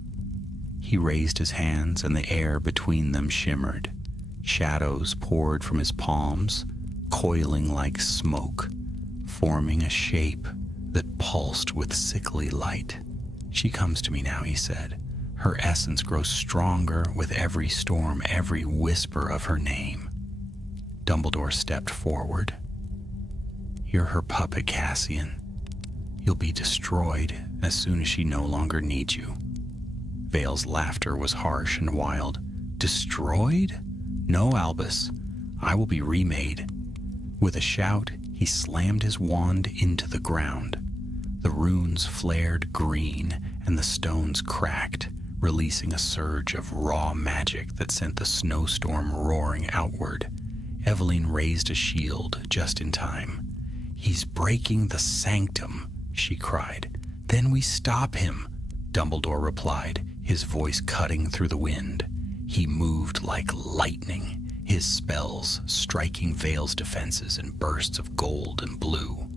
He raised his hands, and the air between them shimmered. Shadows poured from his palms, coiling like smoke, forming a shape that pulsed with sickly light. "She comes to me now," he said. "Her essence grows stronger with every storm, every whisper of her name." Dumbledore stepped forward. "You're her puppet, Cassian. You'll be destroyed as soon as she no longer needs you." Vale's laughter was harsh and wild. "Destroyed? No, Albus. I will be remade." With a shout, he slammed his wand into the ground. The runes flared green, and the stones cracked, releasing a surge of raw magic that sent the snowstorm roaring outward. Eveline raised a shield just in time. "He's breaking the sanctum," she cried. "Then we stop him," Dumbledore replied, his voice cutting through the wind. He moved like lightning, his spells striking Vale's defenses in bursts of gold and blue.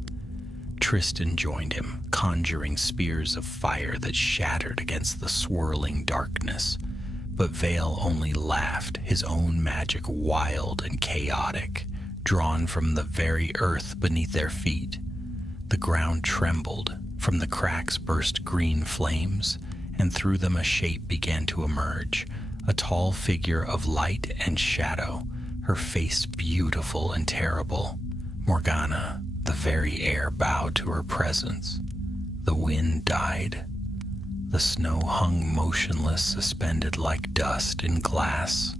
Tristan joined him, conjuring spears of fire that shattered against the swirling darkness. But Vale only laughed, his own magic wild and chaotic, drawn from the very earth beneath their feet. The ground trembled, from the cracks burst green flames, and through them a shape began to emerge, a tall figure of light and shadow, her face beautiful and terrible. Morgana, the very air bowed to her presence. The wind died. The snow hung motionless, suspended like dust in glass.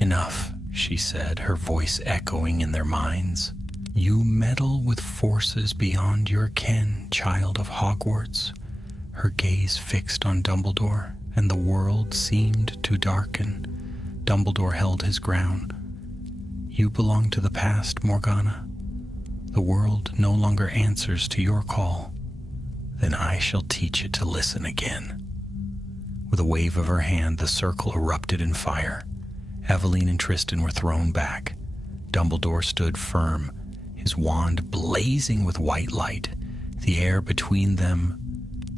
In Enough, she said, her voice echoing in their minds. You meddle with forces beyond your ken, child of Hogwarts. Her gaze fixed on Dumbledore, and the world seemed to darken. Dumbledore held his ground. You belong to the past, Morgana. The world no longer answers to your call. Then I shall teach it to listen again. With a wave of her hand, the circle erupted in fire. Eveline and Tristan were thrown back. Dumbledore stood firm, his wand blazing with white light. The air between them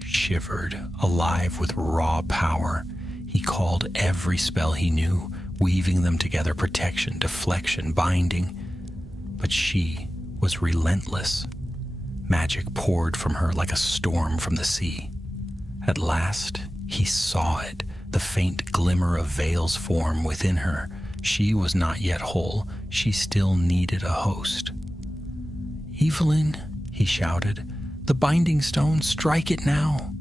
shivered, alive with raw power. He called every spell he knew, weaving them together: protection, deflection, binding. But she was relentless. Magic poured from her like a storm from the sea. At last, he saw it, the faint glimmer of Veil's form within her. She was not yet whole. She still needed a host. Evelyn, he shouted, the binding stone, strike it now.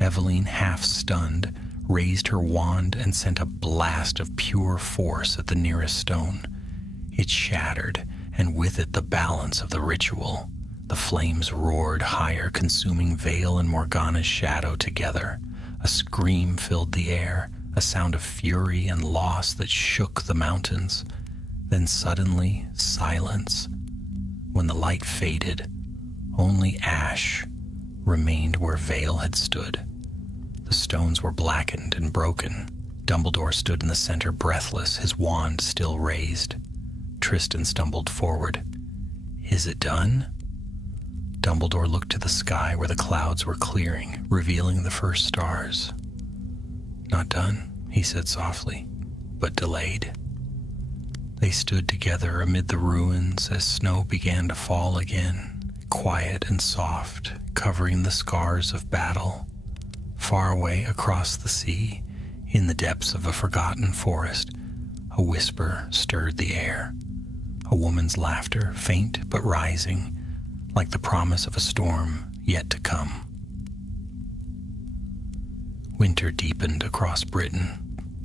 Eveline, half stunned, raised her wand and sent a blast of pure force at the nearest stone. It shattered, and with it the balance of the ritual. The flames roared higher, consuming Veil and Morgana's shadow together. A scream filled the air, a sound of fury and loss that shook the mountains. Then suddenly, silence. When the light faded, only ash remained where Veil had stood. The stones were blackened and broken. Dumbledore stood in the center, breathless, his wand still raised. Tristan stumbled forward. Is it done? Dumbledore looked to the sky where the clouds were clearing, revealing the first stars. Not done, he said softly, but delayed. They stood together amid the ruins as snow began to fall again, quiet and soft, covering the scars of battle. Far away across the sea, in the depths of a forgotten forest, a whisper stirred the air. A woman's laughter, faint but rising, like the promise of a storm yet to come. Winter deepened across Britain.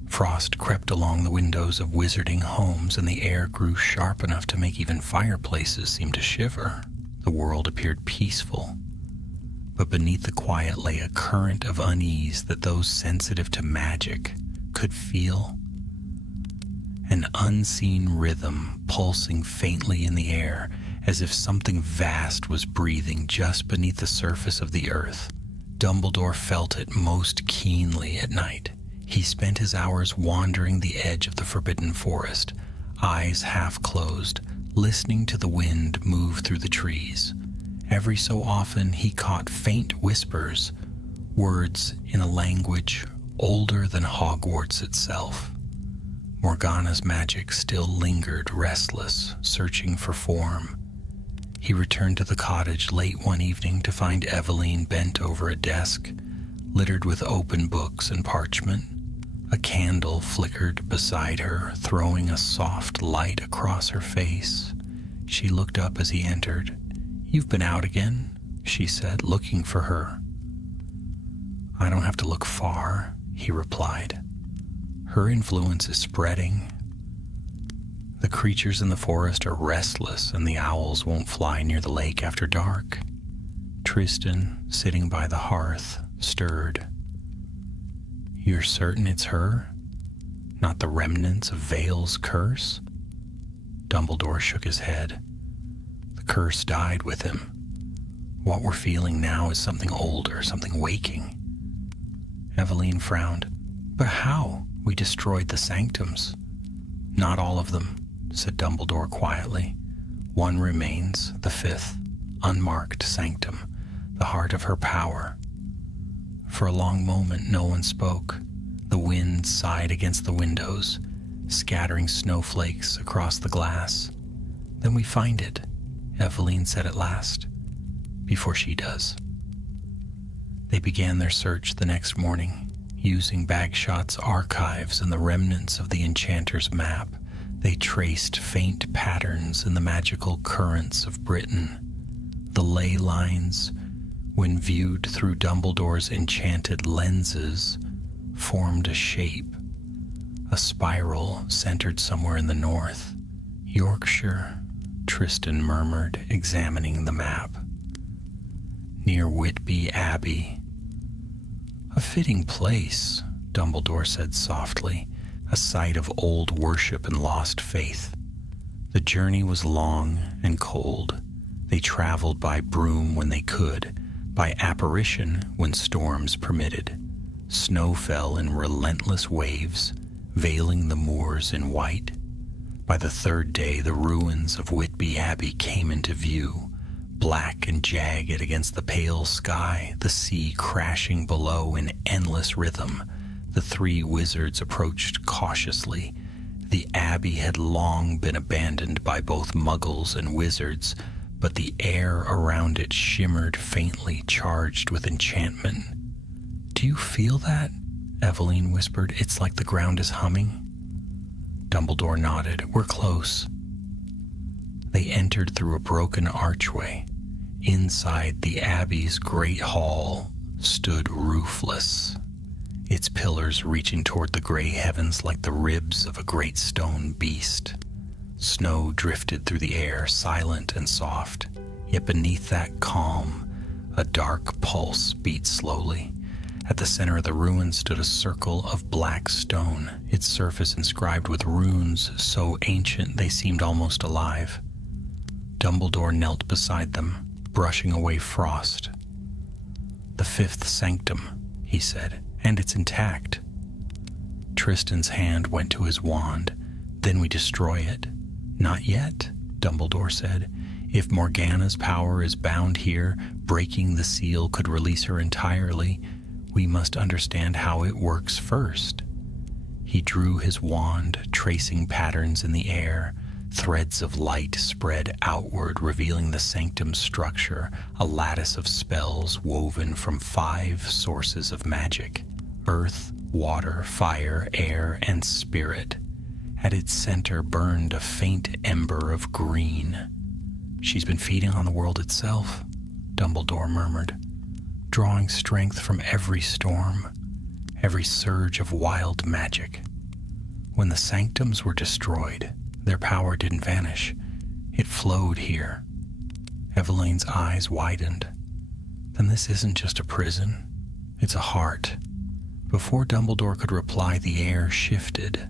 Frost crept along the windows of wizarding homes, and the air grew sharp enough to make even fireplaces seem to shiver. The world appeared peaceful, but beneath the quiet lay a current of unease that those sensitive to magic could feel. An unseen rhythm pulsing faintly in the air, as if something vast was breathing just beneath the surface of the earth. Dumbledore felt it most keenly at night. He spent his hours wandering the edge of the forbidden forest, eyes half closed, listening to the wind move through the trees. Every so often he caught faint whispers, words in a language older than Hogwarts itself. Morgana's magic still lingered restless, searching for form. He returned to the cottage late one evening to find Eveline bent over a desk, littered with open books and parchment. A candle flickered beside her, throwing a soft light across her face. She looked up as he entered. "You've been out again," she said, looking for her. "I don't have to look far," he replied. "Her influence is spreading. The creatures in the forest are restless, and the owls won't fly near the lake after dark." Tristan, sitting by the hearth, stirred. "You're certain it's her? Not the remnants of Veil's curse?" Dumbledore shook his head. "The curse died with him. What we're feeling now is something older, something waking." Eveline frowned. "But how? We destroyed the sanctums." "Not all of them," said Dumbledore quietly. "One remains, the fifth, unmarked sanctum, the heart of her power." For a long moment no one spoke. The wind sighed against the windows, scattering snowflakes across the glass. "Then we find it," Eveline said at last, "before she does." They began their search the next morning, using Bagshot's archives and the remnants of the enchanter's map. They traced faint patterns in the magical currents of Britain. The ley lines, when viewed through Dumbledore's enchanted lenses, formed a shape, a spiral centered somewhere in the north. Yorkshire, Tristan murmured, examining the map. Near Whitby Abbey. A fitting place, Dumbledore said softly, a site of old worship and lost faith. The journey was long and cold. They traveled by broom when they could, by apparition when storms permitted. Snow fell in relentless waves, veiling the moors in white. By the third day, the ruins of Whitby Abbey came into view, black and jagged against the pale sky, the sea crashing below in endless rhythm. The three wizards approached cautiously. The abbey had long been abandoned by both muggles and wizards, but the air around it shimmered faintly, charged with enchantment. "Do you feel that?" Eveline whispered. "It's like the ground is humming." Dumbledore nodded. "We're close." They entered through a broken archway. Inside the abbey's great hall stood roofless, its pillars reaching toward the gray heavens like the ribs of a great stone beast. Snow drifted through the air, silent and soft, yet beneath that calm, a dark pulse beat slowly. At the center of the ruin stood a circle of black stone, its surface inscribed with runes so ancient they seemed almost alive. Dumbledore knelt beside them, brushing away frost. "The fifth sanctum," he said, "and it's intact." Tristan's hand went to his wand. "Then we destroy it." "Not yet," Dumbledore said. "If Morgana's power is bound here, breaking the seal could release her entirely. We must understand how it works first." He drew his wand, tracing patterns in the air. Threads of light spread outward, revealing the sanctum's structure, a lattice of spells woven from 5 sources of magic: earth, water, fire, air, and spirit. At its center burned a faint ember of green. "She's been feeding on the world itself," Dumbledore murmured, "drawing strength from every storm, every surge of wild magic. When the sanctums were destroyed, their power didn't vanish. It flowed here." Eveline's eyes widened. "Then this isn't just a prison. It's a heart." Before Dumbledore could reply, the air shifted.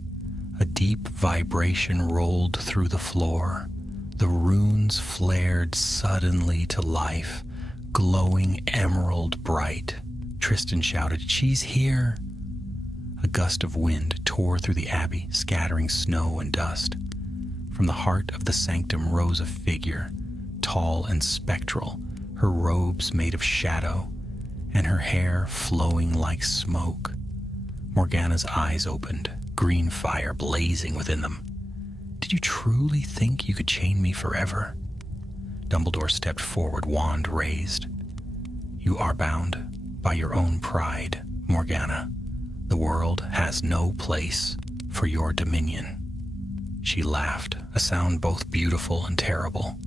A deep vibration rolled through the floor. The runes flared suddenly to life, glowing emerald bright. Tristan shouted, "She's here!" A gust of wind tore through the abbey, scattering snow and dust. From the heart of the sanctum rose a figure, tall and spectral, her robes made of shadow, and her hair flowing like smoke. Morgana's eyes opened, green fire blazing within them. "Did you truly think you could chain me forever?" Dumbledore stepped forward, wand raised. "You are bound by your own pride, Morgana. The world has no place for your dominion." She laughed, a sound both beautiful and terrible.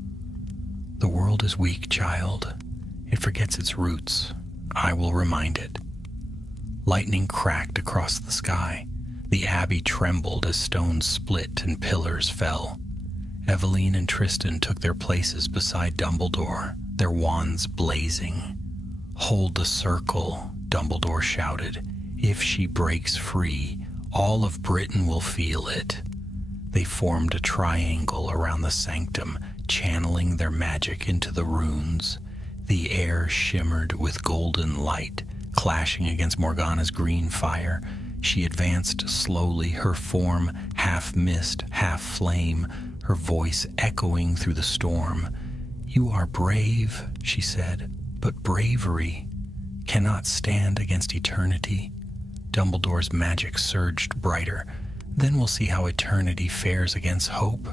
"The world is weak, child. It forgets its roots. I will remind it." Lightning cracked across the sky. The abbey trembled as stones split and pillars fell. Eveline and Tristan took their places beside Dumbledore, their wands blazing. "Hold the circle," Dumbledore shouted. "If she breaks free, all of Britain will feel it." They formed a triangle around the sanctum, channeling their magic into the runes. The air shimmered with golden light, clashing against Morgana's green fire. She advanced slowly, her form half mist, half flame, her voice echoing through the storm. "You are brave," she said, "but bravery cannot stand against eternity." Dumbledore's magic surged brighter. "Then we'll see how eternity fares against hope."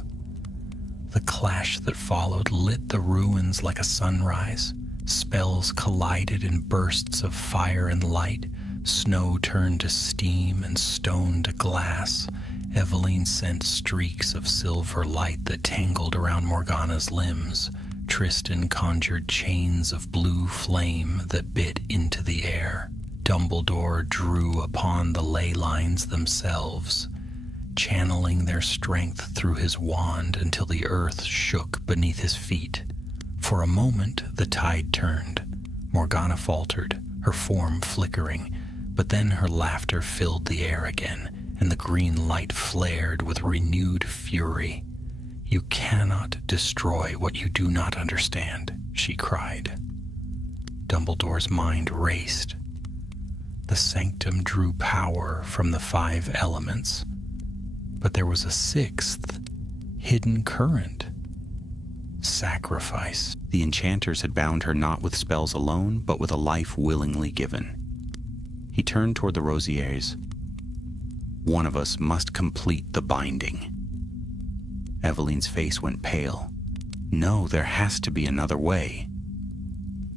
The clash that followed lit the ruins like a sunrise. Spells collided in bursts of fire and light. Snow turned to steam and stone to glass. Eveline sent streaks of silver light that tangled around Morgana's limbs. Tristan conjured chains of blue flame that bit into the air. Dumbledore drew upon the ley lines themselves. channeling their strength through his wand until the earth shook beneath his feet. For a moment, the tide turned. Morgana faltered, her form flickering, but then her laughter filled the air again, and the green light flared with renewed fury. "You cannot destroy what you do not understand," she cried. Dumbledore's mind raced. The sanctum drew power from the 5 elements, but there was a 6th, hidden current. Sacrifice. The enchanters had bound her not with spells alone, but with a life willingly given. He turned toward the Rosiers. "One of us must complete the binding." Eveline's face went pale. "No, there has to be another way."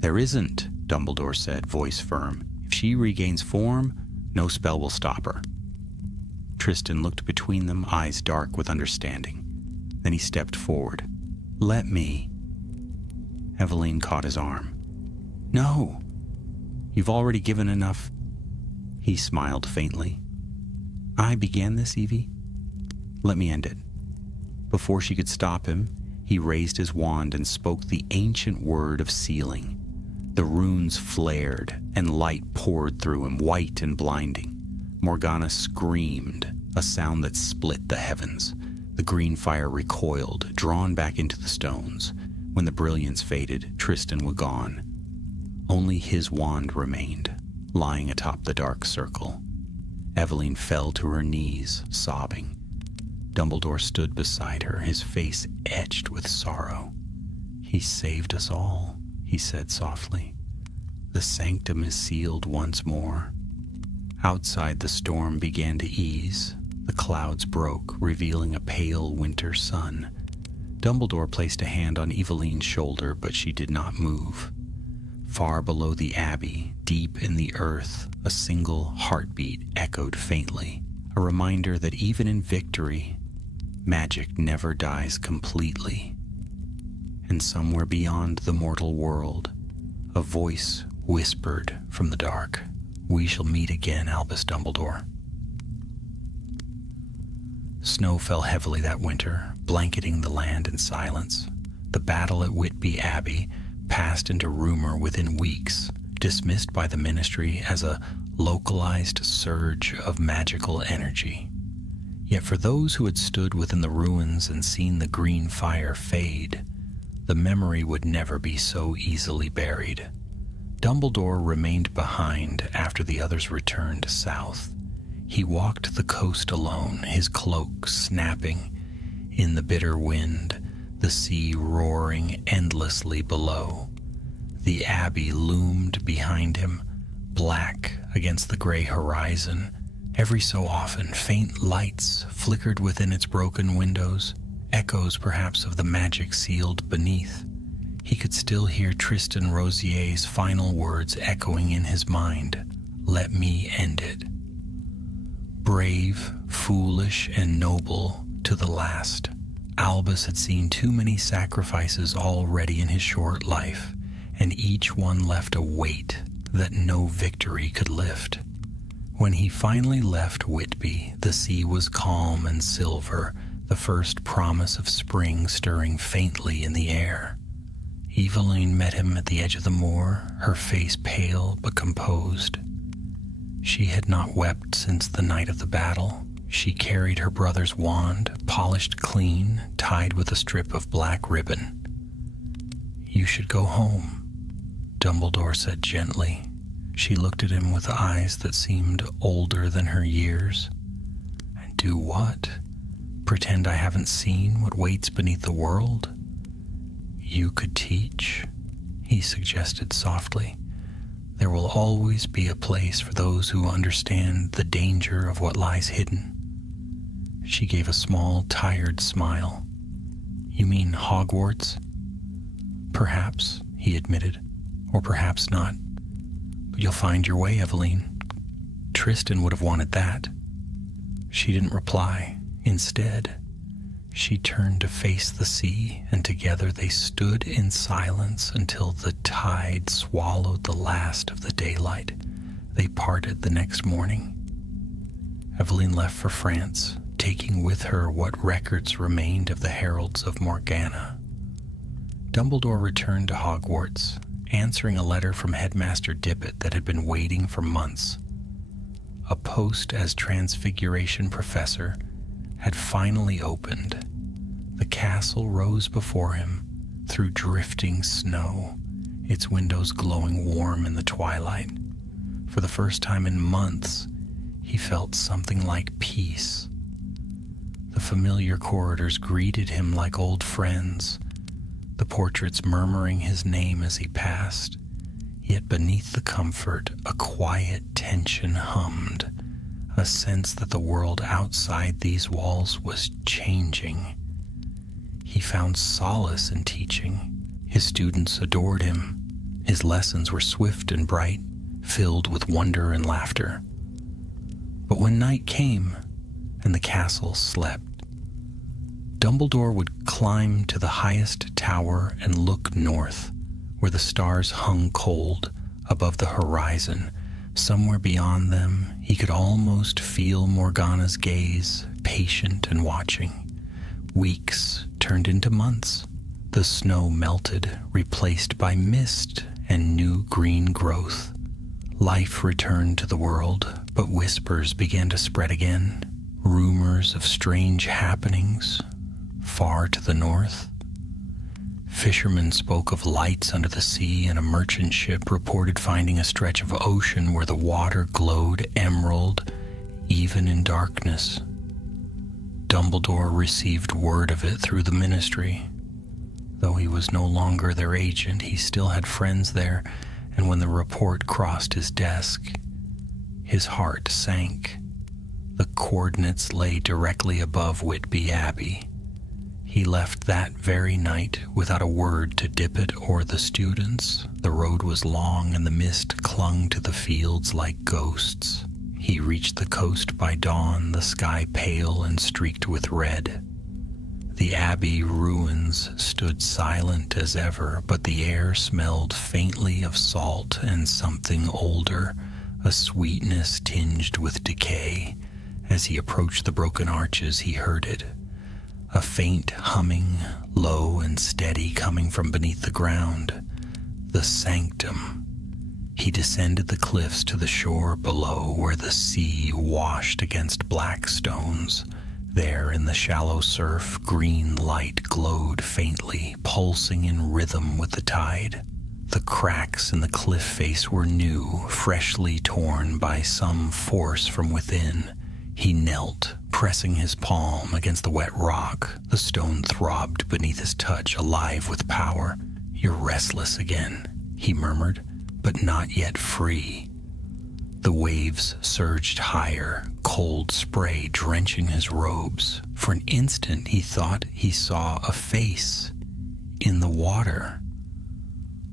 "There isn't," Dumbledore said, voice firm. "If she regains form, no spell will stop her." Tristan looked between them, eyes dark with understanding. Then he stepped forward. "Let me." Eveline caught his arm. "No, you've already given enough." He smiled faintly. "I began this, Evie. Let me end it." Before she could stop him, he raised his wand and spoke the ancient word of sealing. The runes flared, and light poured through him, white and blinding. Morgana screamed, a sound that split the heavens. The green fire recoiled, drawn back into the stones. When the brilliance faded, Tristan was gone. Only his wand remained, lying atop the dark circle. Eveline fell to her knees, sobbing. Dumbledore stood beside her, his face etched with sorrow. "He saved us all," he said softly. "The sanctum is sealed once more." Outside, the storm began to ease. The clouds broke, revealing a pale winter sun. Dumbledore placed a hand on Eveline's shoulder, but she did not move. Far below the abbey, deep in the earth, a single heartbeat echoed faintly, a reminder that even in victory, magic never dies completely. And somewhere beyond the mortal world, a voice whispered from the dark, "We shall meet again, Albus Dumbledore." Snow fell heavily that winter, blanketing the land in silence. The battle at Whitby Abbey passed into rumor within weeks, dismissed by the ministry as a localized surge of magical energy. Yet for those who had stood within the ruins and seen the green fire fade, the memory would never be so easily buried. Dumbledore remained behind after the others returned south. He walked the coast alone, his cloak snapping in the bitter wind, the sea roaring endlessly below. The abbey loomed behind him, black against the gray horizon. Every so often, faint lights flickered within its broken windows, echoes perhaps of the magic sealed beneath. He could still hear Tristan Rosier's final words echoing in his mind, "Let me end it." Brave, foolish, and noble to the last, Albus had seen too many sacrifices already in his short life, and each one left a weight that no victory could lift. When he finally left Whitby, the sea was calm and silver, the first promise of spring stirring faintly in the air. Eveline met him at the edge of the moor, her face pale but composed. She had not wept since the night of the battle. She carried her brother's wand, polished clean, tied with a strip of black ribbon. "You should go home," Dumbledore said gently. She looked at him with eyes that seemed older than her years. "And do what? Pretend I haven't seen what waits beneath the world?" "You could teach," he suggested softly. "There will always be a place for those who understand the danger of what lies hidden." She gave a small, tired smile. "You mean Hogwarts?" "Perhaps," he admitted, "or perhaps not. But you'll find your way, Eveline. Tristan would have wanted that." She didn't reply. Instead, she turned to face the sea, and together they stood in silence until the tide swallowed the last of the daylight. They parted the next morning. Eveline left for France, taking with her what records remained of the heralds of Morgana. Dumbledore returned to Hogwarts, answering a letter from Headmaster Dippet that had been waiting for months. A post as Transfiguration Professor had finally opened. The castle rose before him through drifting snow, its windows glowing warm in the twilight. For the first time in months, he felt something like peace. The familiar corridors greeted him like old friends, the portraits murmuring his name as he passed. Yet beneath the comfort, a quiet tension hummed, a sense that the world outside these walls was changing. He found solace in teaching. His students adored him. His lessons were swift and bright, filled with wonder and laughter. But when night came and the castle slept, Dumbledore would climb to the highest tower and look north, where the stars hung cold above the horizon. Somewhere beyond them, he could almost feel Morgana's gaze, patient and watching. Weeks turned into months. The snow melted, replaced by mist and new green growth. Life returned to the world, but whispers began to spread again. Rumors of strange happenings far to the north. Fishermen spoke of lights under the sea, and a merchant ship reported finding a stretch of ocean where the water glowed emerald, even in darkness. Dumbledore received word of it through the ministry. Though he was no longer their agent, he still had friends there, and when the report crossed his desk, his heart sank. The coordinates lay directly above Whitby Abbey. He left that very night without a word to Dippet or the students. The road was long and the mist clung to the fields like ghosts. He reached the coast by dawn, the sky pale and streaked with red. The abbey ruins stood silent as ever, but the air smelled faintly of salt and something older, a sweetness tinged with decay. As he approached the broken arches, he heard it. A faint humming, low and steady, coming from beneath the ground. The sanctum. He descended the cliffs to the shore below, where the sea washed against black stones. There, in the shallow surf, green light glowed faintly, pulsing in rhythm with the tide. The cracks in the cliff face were new, freshly torn by some force from within. He knelt, pressing his palm against the wet rock. The stone throbbed beneath his touch, alive with power. "You're restless again," he murmured, "but not yet free." The waves surged higher, cold spray drenching his robes. For an instant he thought he saw a face in the water.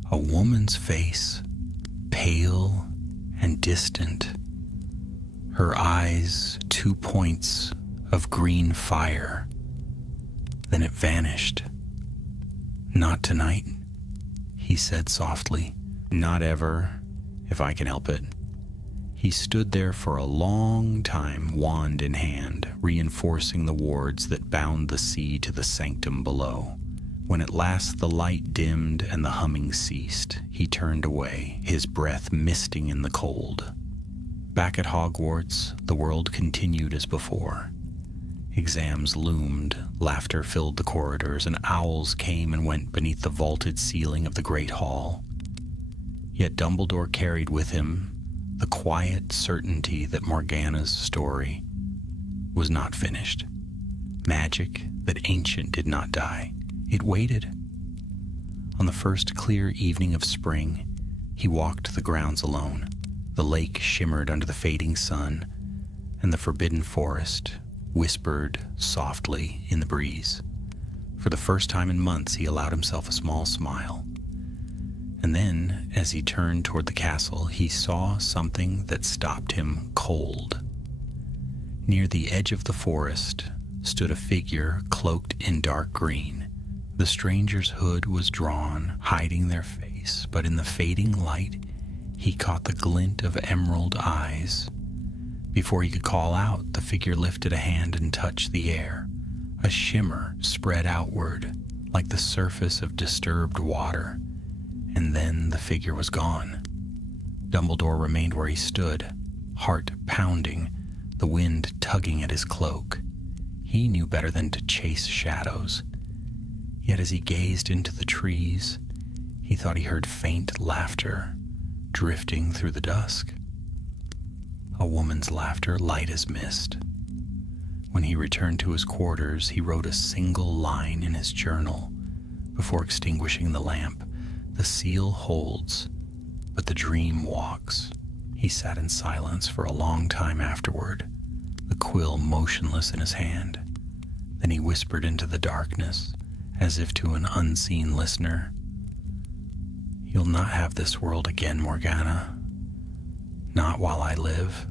A woman's face, pale and distant. Her eyes, 2 points of green fire. Then it vanished. "Not tonight," he said softly. "Not ever, if I can help it." He stood there for a long time, wand in hand, reinforcing the wards that bound the sea to the sanctum below. When at last the light dimmed and the humming ceased, he turned away, his breath misting in the cold. Back at Hogwarts, the world continued as before. Exams loomed, laughter filled the corridors, and owls came and went beneath the vaulted ceiling of the great hall. Yet Dumbledore carried with him the quiet certainty that Morgana's story was not finished. Magic that ancient did not die. It waited. On the first clear evening of spring, he walked the grounds alone. The lake shimmered under the fading sun, and the forbidden forest whispered softly in the breeze. For the first time in months, he allowed himself a small smile. And then, as he turned toward the castle, he saw something that stopped him cold. Near the edge of the forest stood a figure cloaked in dark green. The stranger's hood was drawn, hiding their face, but in the fading light, he caught the glint of emerald eyes. Before he could call out, the figure lifted a hand and touched the air. A shimmer spread outward, like the surface of disturbed water, and then the figure was gone. Dumbledore remained where he stood, heart pounding, the wind tugging at his cloak. He knew better than to chase shadows. Yet as he gazed into the trees, he thought he heard faint laughter drifting through the dusk. A woman's laughter, light as mist. When he returned to his quarters, he wrote a single line in his journal before extinguishing the lamp. The seal holds, but the dream walks. He sat in silence for a long time afterward, the quill motionless in his hand. Then he whispered into the darkness, as if to an unseen listener, "You'll not have this world again, Morgana. Not while I live."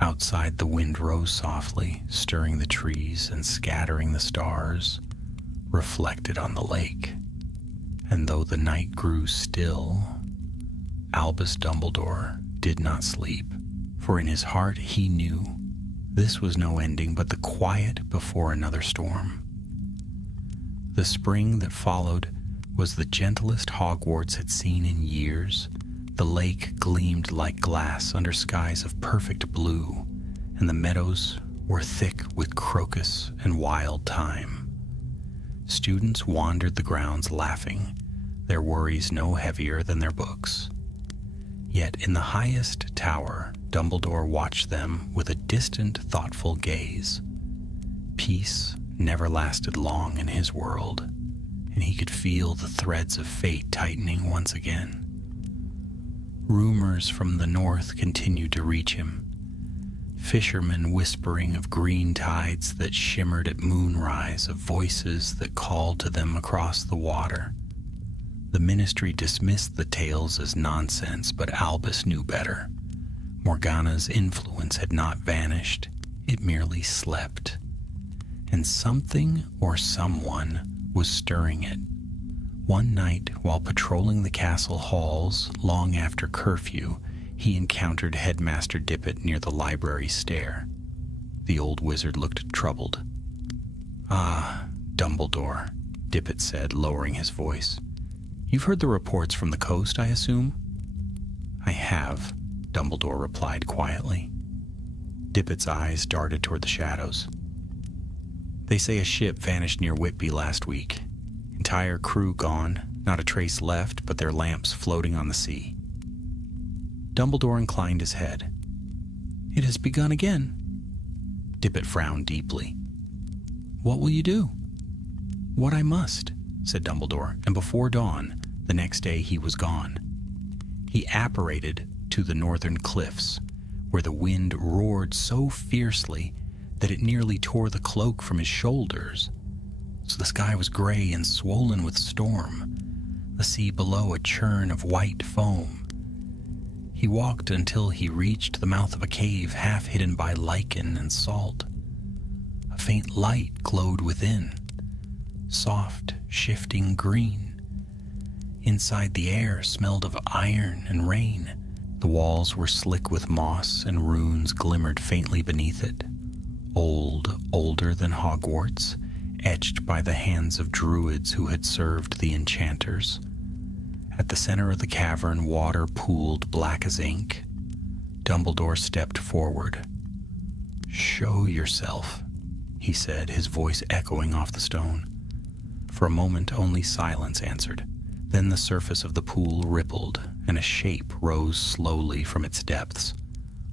Outside, the wind rose softly, stirring the trees and scattering the stars, reflected on the lake. And though the night grew still, Albus Dumbledore did not sleep, for in his heart he knew this was no ending but the quiet before another storm. The spring that followed was the gentlest Hogwarts had seen in years. The lake gleamed like glass under skies of perfect blue, and the meadows were thick with crocus and wild thyme. Students wandered the grounds laughing, their worries no heavier than their books. Yet in the highest tower, Dumbledore watched them with a distant, thoughtful gaze. Peace never lasted long in his world, and he could feel the threads of fate tightening once again. Rumors from the north continued to reach him. Fishermen whispering of green tides that shimmered at moonrise, of voices that called to them across the water. The ministry dismissed the tales as nonsense, but Albus knew better. Morgana's influence had not vanished, it merely slept. And something or someone was stirring it. One night, while patrolling the castle halls long after curfew, he encountered Headmaster Dippet near the library stair. The old wizard looked troubled. "Ah, Dumbledore," Dippet said, lowering his voice. "You've heard the reports from the coast, I assume?" "I have," Dumbledore replied quietly. Dippet's eyes darted toward the shadows. "They say a ship vanished near Whitby last week. Entire crew gone, not a trace left but their lamps floating on the sea." Dumbledore inclined his head. "It has begun again." Dippet frowned deeply. "What will you do?" "What I must," said Dumbledore, and before dawn, the next day he was gone. He apparated to the northern cliffs, where the wind roared so fiercely that it nearly tore the cloak from his shoulders. So the sky was gray and swollen with storm, the sea below a churn of white foam. He walked until he reached the mouth of a cave half hidden by lichen and salt. A faint light glowed within, soft, shifting green. Inside, the air smelled of iron and rain. The walls were slick with moss, and runes glimmered faintly beneath it. Older than Hogwarts, etched by the hands of druids who had served the enchanters. At the center of the cavern, water pooled black as ink. Dumbledore stepped forward. "Show yourself," he said, his voice echoing off the stone. For a moment, only silence answered. Then the surface of the pool rippled, and a shape rose slowly from its depths.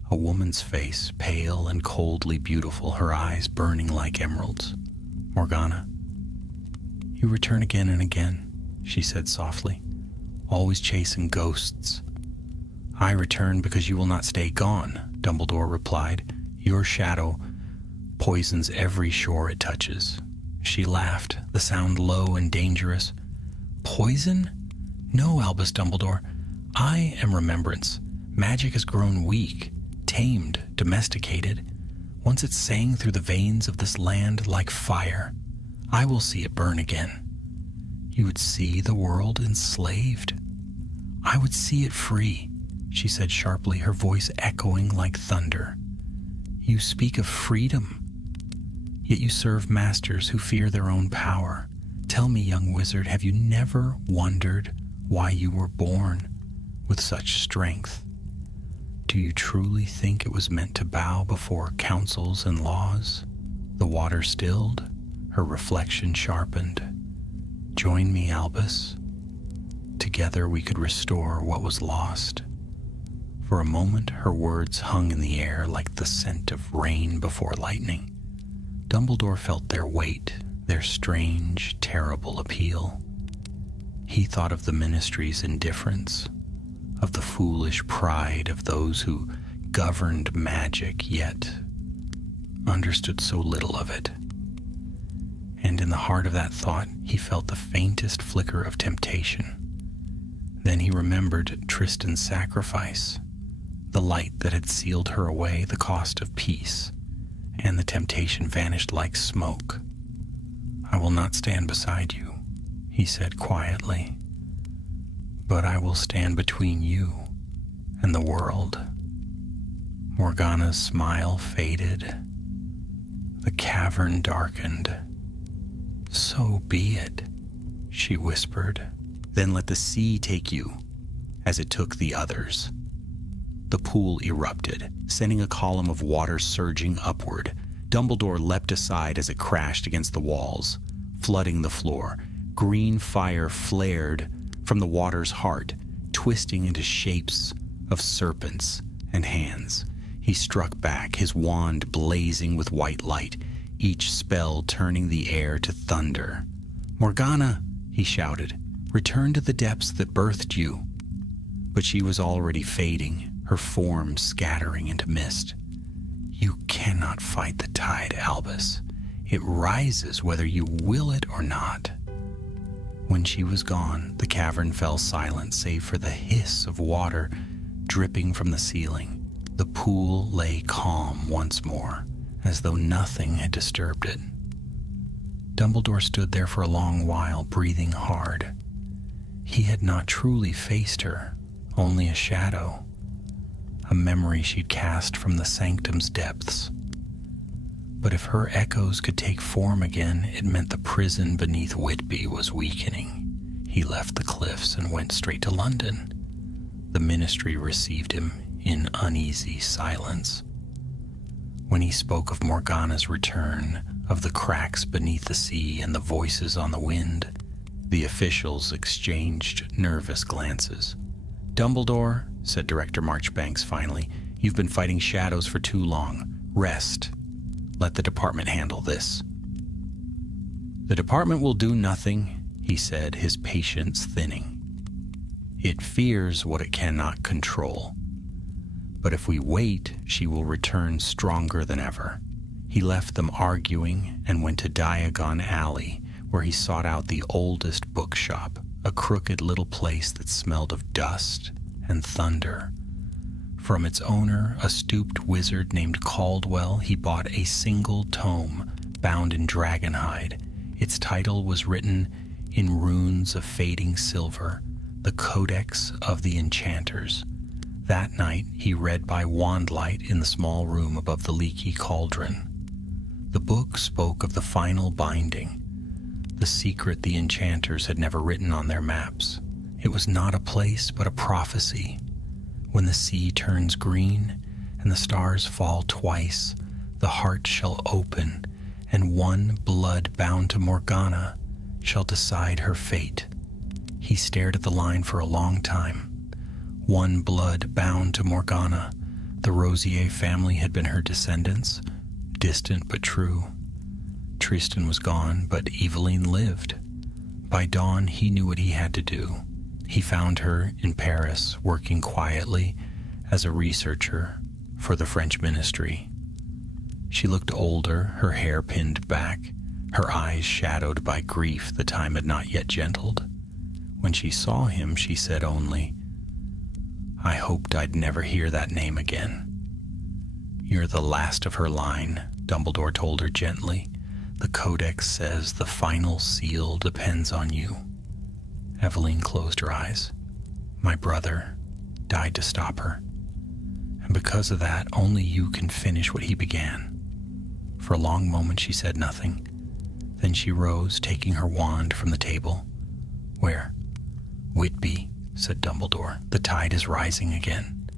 A woman's face, pale and coldly beautiful, her eyes burning like emeralds. "Morgana." "You return again and again," she said softly, "always chasing ghosts." "I return because you will not stay gone," Dumbledore replied. "Your shadow poisons every shore it touches." She laughed, the sound low and dangerous. "Poison? No, Albus Dumbledore. I am remembrance. Magic has grown weak, tamed, domesticated. Once it sang through the veins of this land like fire. I will see it burn again. You would see the world enslaved. I would see it free, she said sharply, her voice echoing like thunder. "You speak of freedom, yet you serve masters who fear their own power. Tell me, young wizard, have you never wondered why you were born with such strength? Do you truly think it was meant to bow before councils and laws?" The water stilled, her reflection sharpened. "Join me, Albus. Together we could restore what was lost." For a moment, her words hung in the air like the scent of rain before lightning. Dumbledore felt their weight, their strange, terrible appeal. He thought of the Ministry's indifference, of the foolish pride of those who governed magic, yet understood so little of it. And in the heart of that thought, he felt the faintest flicker of temptation. Then he remembered Tristan's sacrifice, the light that had sealed her away, the cost of peace, and the temptation vanished like smoke. "I will not stand beside you," he said quietly, "but I will stand between you and the world." Morgana's smile faded. The cavern darkened. "So be it," she whispered. "Then let the sea take you, as it took the others." The pool erupted, sending a column of water surging upward. Dumbledore leapt aside as it crashed against the walls, flooding the floor. Green fire flared from the water's heart, twisting into shapes of serpents and hands. He struck back, his wand blazing with white light, each spell turning the air to thunder. "Morgana," he shouted, "return to the depths that birthed you." But she was already fading, her form scattering into mist. "You cannot fight the tide, Albus. It rises whether you will it or not." When she was gone, the cavern fell silent save for the hiss of water dripping from the ceiling. The pool lay calm once more, as though nothing had disturbed it. Dumbledore stood there for a long while, breathing hard. He had not truly faced her, only a shadow, a memory she'd cast from the sanctum's depths. But if her echoes could take form again, it meant the prison beneath Whitby was weakening. He left the cliffs and went straight to London. The Ministry received him in uneasy silence. When he spoke of Morgana's return, of the cracks beneath the sea and the voices on the wind, the officials exchanged nervous glances. "Dumbledore," said Director Marchbanks finally, "you've been fighting shadows for too long. Rest. Let the department handle this." "The department will do nothing," he said, his patience thinning. "It fears what it cannot control. But if we wait, she will return stronger than ever." He left them arguing and went to Diagon Alley, where he sought out the oldest bookshop, a crooked little place that smelled of dust and thunder. From its owner, a stooped wizard named Caldwell, he bought a single tome bound in dragonhide. Its title was written in runes of fading silver, the Codex of the Enchanters. That night he read by wandlight in the small room above the leaky cauldron. The book spoke of the final binding, the secret the enchanters had never written on their maps. It was not a place, but a prophecy. When the sea turns green and the stars fall twice, the heart shall open, and one blood bound to Morgana shall decide her fate. He stared at the line for a long time. One blood bound to Morgana. The Rosier family had been her descendants, distant but true. Tristan was gone, but Eveline lived. By dawn, he knew what he had to do. He found her in Paris, working quietly as a researcher for the French ministry. She looked older, her hair pinned back, her eyes shadowed by grief the time had not yet gentled. When she saw him, she said only, "I hoped I'd never hear that name again." "You're the last of her line," Dumbledore told her gently. "The Codex says the final seal depends on you." Eveline closed her eyes. "My brother," died to stop her. And because of that, only you can finish what he began. For a long moment she said nothing. Then she rose, taking her wand from the table. Where? Whitby, said Dumbledore. The tide is rising again.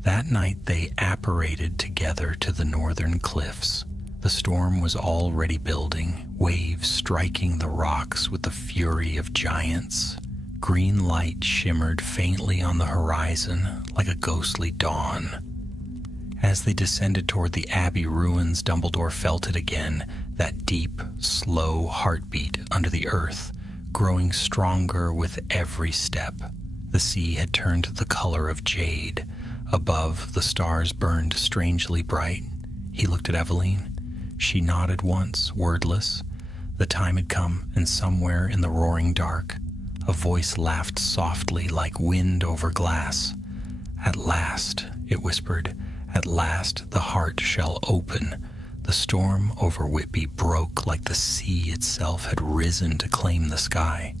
That night they apparated together to the northern cliffs. The storm was already building, waves striking the rocks with the fury of giants. Green light shimmered faintly on the horizon like a ghostly dawn. As they descended toward the Abbey ruins, Dumbledore felt it again, that deep, slow heartbeat under the earth, growing stronger with every step. The sea had turned the color of jade. Above, the stars burned strangely bright. He looked at Eveline. She nodded once, wordless. The time had come, and somewhere in the roaring dark, a voice laughed softly like wind over glass. At last, it whispered, at last the heart shall open. The storm over Whitby broke like the sea itself had risen to claim the sky.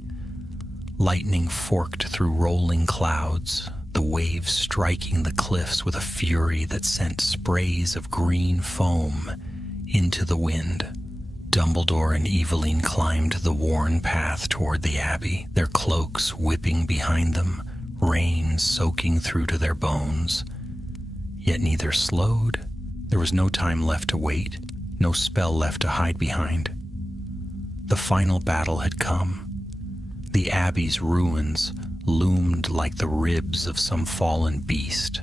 Lightning forked through rolling clouds, the waves striking the cliffs with a fury that sent sprays of green foam into the wind. Dumbledore and Eveline climbed the worn path toward the Abbey, their cloaks whipping behind them, rain soaking through to their bones. Yet neither slowed. There was no time left to wait, no spell left to hide behind. The final battle had come. The Abbey's ruins loomed like the ribs of some fallen beast,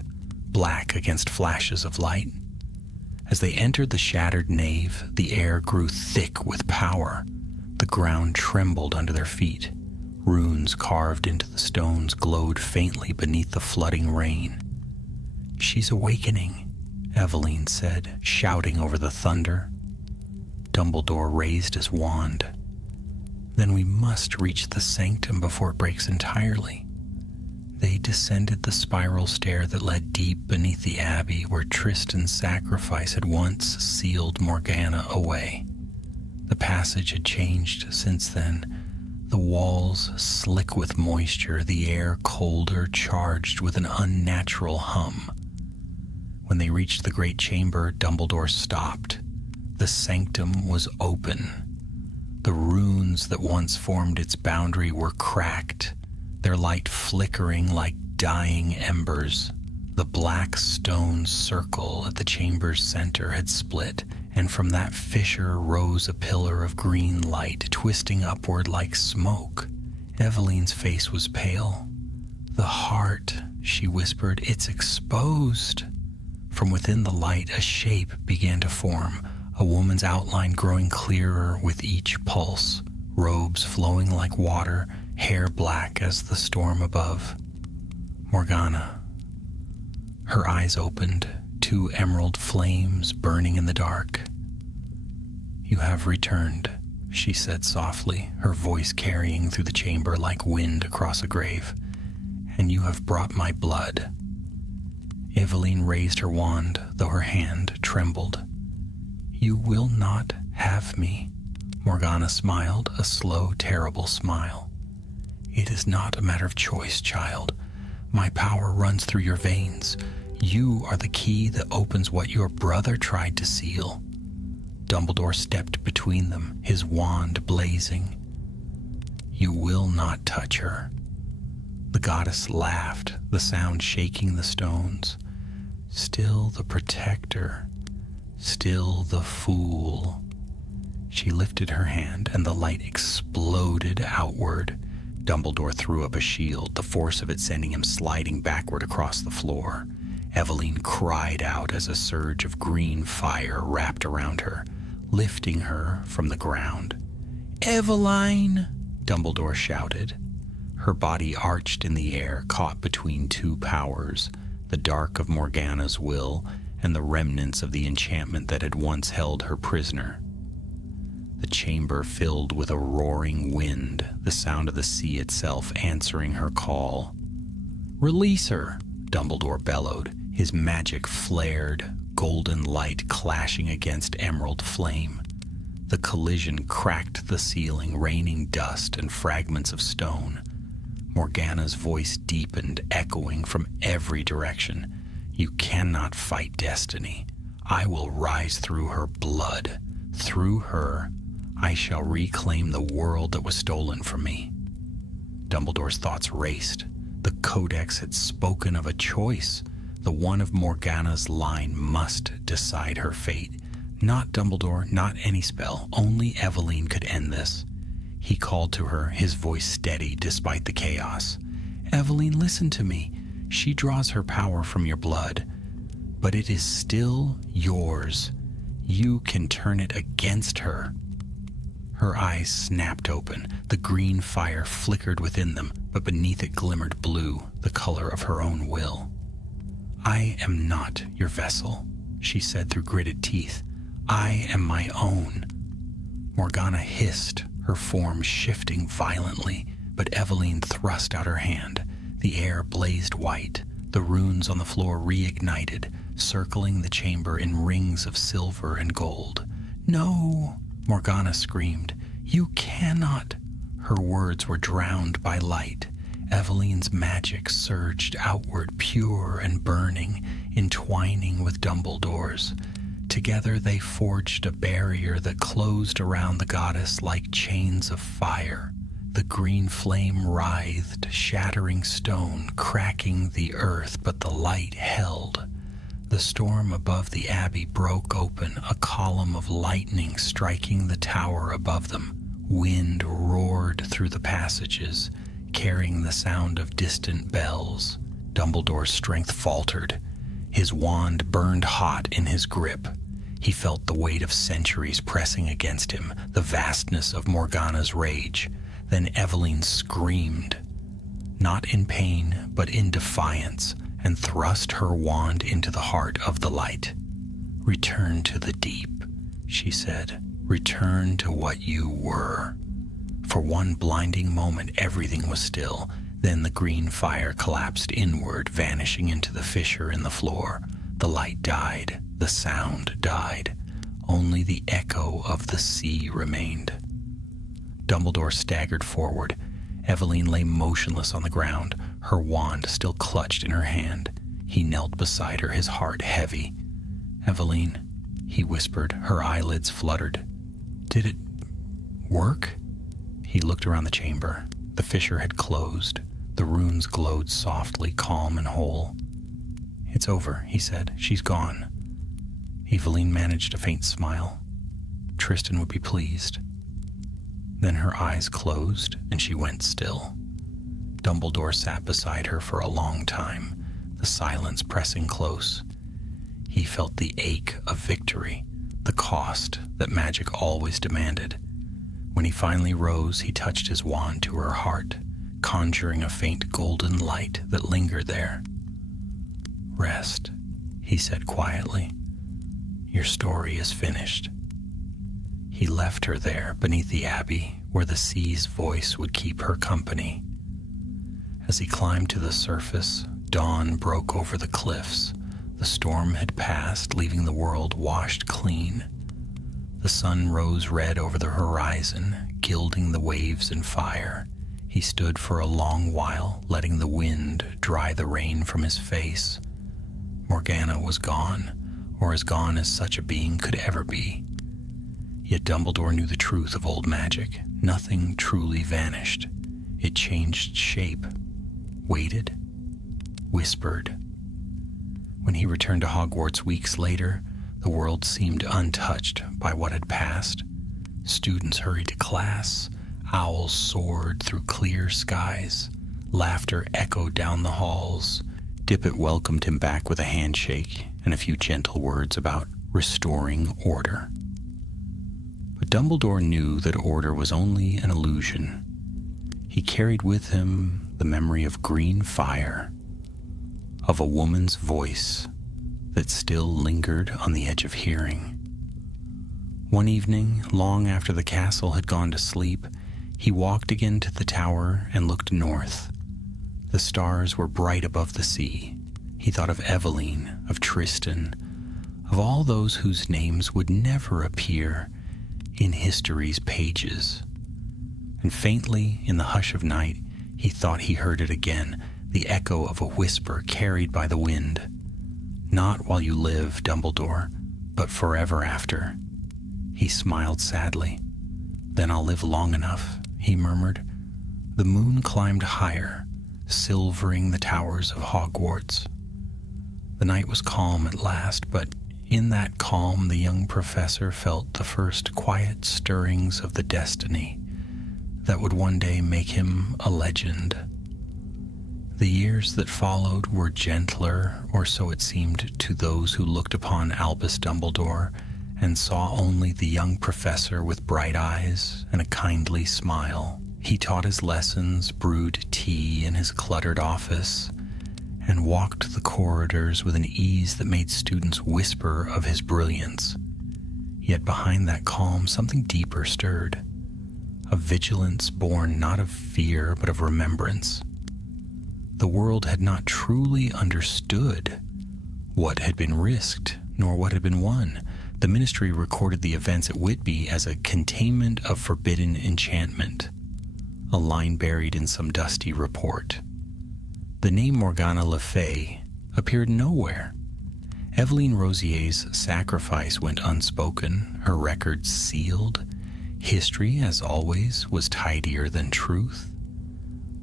black against flashes of light. As they entered the shattered nave, the air grew thick with power. The ground trembled under their feet. Runes carved into the stones glowed faintly beneath the flooding rain. "She's awakening," Eveline said, shouting over the thunder. Dumbledore raised his wand. "Then we must reach the sanctum before it breaks entirely." They descended the spiral stair that led deep beneath the Abbey, where Tristan's sacrifice had once sealed Morgana away. The passage had changed since then. The walls slick with moisture, the air colder, charged with an unnatural hum. When they reached the great chamber, Dumbledore stopped. The sanctum was open. The runes that once formed its boundary were cracked, their light flickering like dying embers. The black stone circle at the chamber's center had split, and from that fissure rose a pillar of green light, twisting upward like smoke. Eveline's face was pale. "The heart," she whispered, "it's exposed." From within the light, a shape began to form, a woman's outline growing clearer with each pulse, robes flowing like water, hair black as the storm above. Morgana. Her eyes opened, two emerald flames burning in the dark. "You have returned," she said softly, her voice carrying through the chamber like wind across a grave. "And you have brought my blood." Eveline raised her wand, though her hand trembled. "You will not have me," Morgana smiled, a slow, terrible smile. "It is not a matter of choice, child. My power runs through your veins. You are the key that opens what your brother tried to seal." Dumbledore stepped between them, his wand blazing. "You will not touch her." The goddess laughed, the sound shaking the stones. "Still the protector, still the fool." She lifted her hand, and the light exploded outward. Dumbledore threw up a shield, the force of it sending him sliding backward across the floor. Eveline cried out as a surge of green fire wrapped around her, lifting her from the ground. "Eveline!" Dumbledore shouted. Her body arched in the air, caught between two powers, the dark of Morgana's will and the remnants of the enchantment that had once held her prisoner. The chamber filled with a roaring wind, the sound of the sea itself answering her call. "Release her!" Dumbledore bellowed, his magic flared, golden light clashing against emerald flame. The collision cracked the ceiling, raining dust and fragments of stone. Morgana's voice deepened, echoing from every direction. "You cannot fight destiny. I will rise through her blood. Through her, I shall reclaim the world that was stolen from me." Dumbledore's thoughts raced. The Codex had spoken of a choice. The one of Morgana's line must decide her fate. Not Dumbledore, not any spell. Only Eveline could end this. He called to her, his voice steady despite the chaos. "Eveline, listen to me. She draws her power from your blood, but it is still yours. You can turn it against her." Her eyes snapped open. The green fire flickered within them, but beneath it glimmered blue, the color of her own will. "I am not your vessel," she said through gritted teeth. "I am my own." Morgana hissed, her form shifting violently, but Eveline thrust out her hand. The air blazed white. The runes on the floor reignited, circling the chamber in rings of silver and gold. "No!" Morgana screamed. "You cannot!" Her words were drowned by light. Eveline's magic surged outward, pure and burning, entwining with Dumbledore's. Together they forged a barrier that closed around the goddess like chains of fire. The green flame writhed, shattering stone, cracking the earth, but the light held. The storm above the abbey broke open, a column of lightning striking the tower above them. Wind roared through the passages, carrying the sound of distant bells. Dumbledore's strength faltered. His wand burned hot in his grip. He felt the weight of centuries pressing against him, the vastness of Morgana's rage. Then Eveline screamed, not in pain, but in defiance, and thrust her wand into the heart of the light. "Return to the deep," she said. "Return to what you were." For one blinding moment, everything was still. Then the green fire collapsed inward, vanishing into the fissure in the floor. The light died. The sound died. Only the echo of the sea remained. Dumbledore staggered forward. Eveline lay motionless on the ground, her wand still clutched in her hand. He knelt beside her, his heart heavy. "Eveline," he whispered, her eyelids fluttered. "Did it work?" He looked around the chamber. The fissure had closed. The runes glowed softly, calm and whole. "It's over," he said. "She's gone." Eveline managed a faint smile. Tristan would be pleased. Then her eyes closed, and she went still. Dumbledore sat beside her for a long time, the silence pressing close. He felt the ache of victory, the cost that magic always demanded. When he finally rose, he touched his wand to her heart, conjuring a faint golden light that lingered there. "Rest," he said quietly. "Your story is finished." He left her there beneath the abbey, where the sea's voice would keep her company. As he climbed to the surface, dawn broke over the cliffs. The storm had passed, leaving the world washed clean. The sun rose red over the horizon, gilding the waves in fire. He stood for a long while, letting the wind dry the rain from his face. Morgana was gone, or as gone as such a being could ever be. Yet Dumbledore knew the truth of old magic. Nothing truly vanished. It changed shape, waited, whispered. When he returned to Hogwarts weeks later, the world seemed untouched by what had passed. Students hurried to class, owls soared through clear skies, laughter echoed down the halls. Dippet welcomed him back with a handshake and a few gentle words about restoring order. But Dumbledore knew that order was only an illusion. He carried with him the memory of green fire, of a woman's voice that still lingered on the edge of hearing. One evening, long after the castle had gone to sleep, he walked again to the tower and looked north. The stars were bright above the sea. He thought of Eveline, of Tristan, of all those whose names would never appear in history's pages. And faintly, in the hush of night, He thought he heard it again, the echo of a whisper carried by the wind. "Not while you live, Dumbledore, but forever after." He smiled sadly. "Then I'll live long enough," he murmured. The moon climbed higher, silvering the towers of Hogwarts. The night was calm at last, but in that calm the young professor felt the first quiet stirrings of the destiny that would one day make him a legend. The years that followed were gentler, or so it seemed to those who looked upon Albus Dumbledore and saw only the young professor with bright eyes and a kindly smile. He taught his lessons, brewed tea in his cluttered office, and walked the corridors with an ease that made students whisper of his brilliance. Yet behind that calm, something deeper stirred, a vigilance born not of fear but of remembrance. The world had not truly understood what had been risked, nor what had been won. The Ministry recorded the events at Whitby as a containment of forbidden enchantment, a line buried in some dusty report. The name Morgana Le Fay appeared nowhere. Eveline Rosier's sacrifice went unspoken, her records sealed. History, as always, was tidier than truth.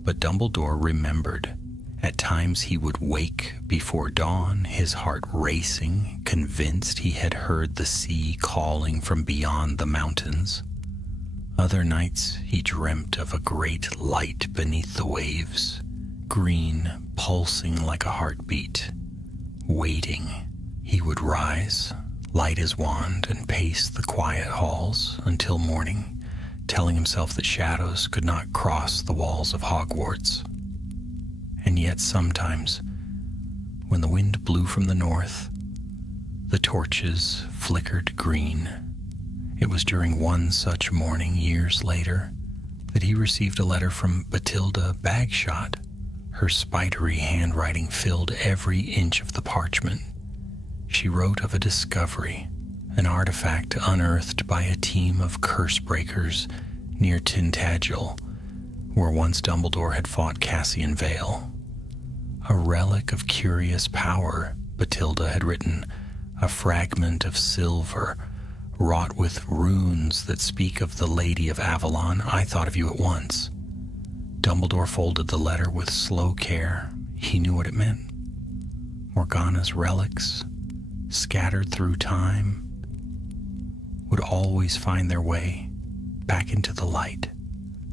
But Dumbledore remembered. At times he would wake before dawn, his heart racing, convinced he had heard the sea calling from beyond the mountains. Other nights he dreamt of a great light beneath the waves, green, pulsing like a heartbeat, waiting. He would rise, light his wand, and pace the quiet halls until morning, telling himself that shadows could not cross the walls of Hogwarts. And yet sometimes, when the wind blew from the north, the torches flickered green. It was during one such morning years later that he received a letter from Bathilda Bagshot. Her spidery handwriting filled every inch of the parchment. She wrote of a discovery, an artifact unearthed by a team of curse breakers near Tintagel, where once Dumbledore had fought Cassian Vale. A relic of curious power, Bathilda had written, a fragment of silver, wrought with runes that speak of the Lady of Avalon. I thought of you at once. Dumbledore folded the letter with slow care. He knew what it meant. Morgana's relics, scattered through time, would always find their way back into the light.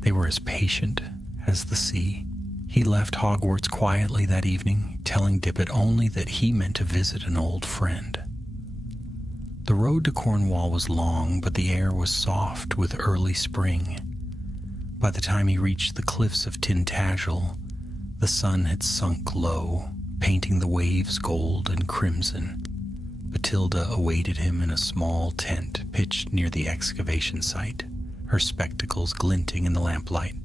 They were as patient as the sea. He left Hogwarts quietly that evening, telling Dippet only that he meant to visit an old friend. The road to Cornwall was long, but the air was soft with early spring. By the time he reached the cliffs of Tintagel, the sun had sunk low, painting the waves gold and crimson. Bathilda awaited him in a small tent pitched near the excavation site, her spectacles glinting in the lamplight.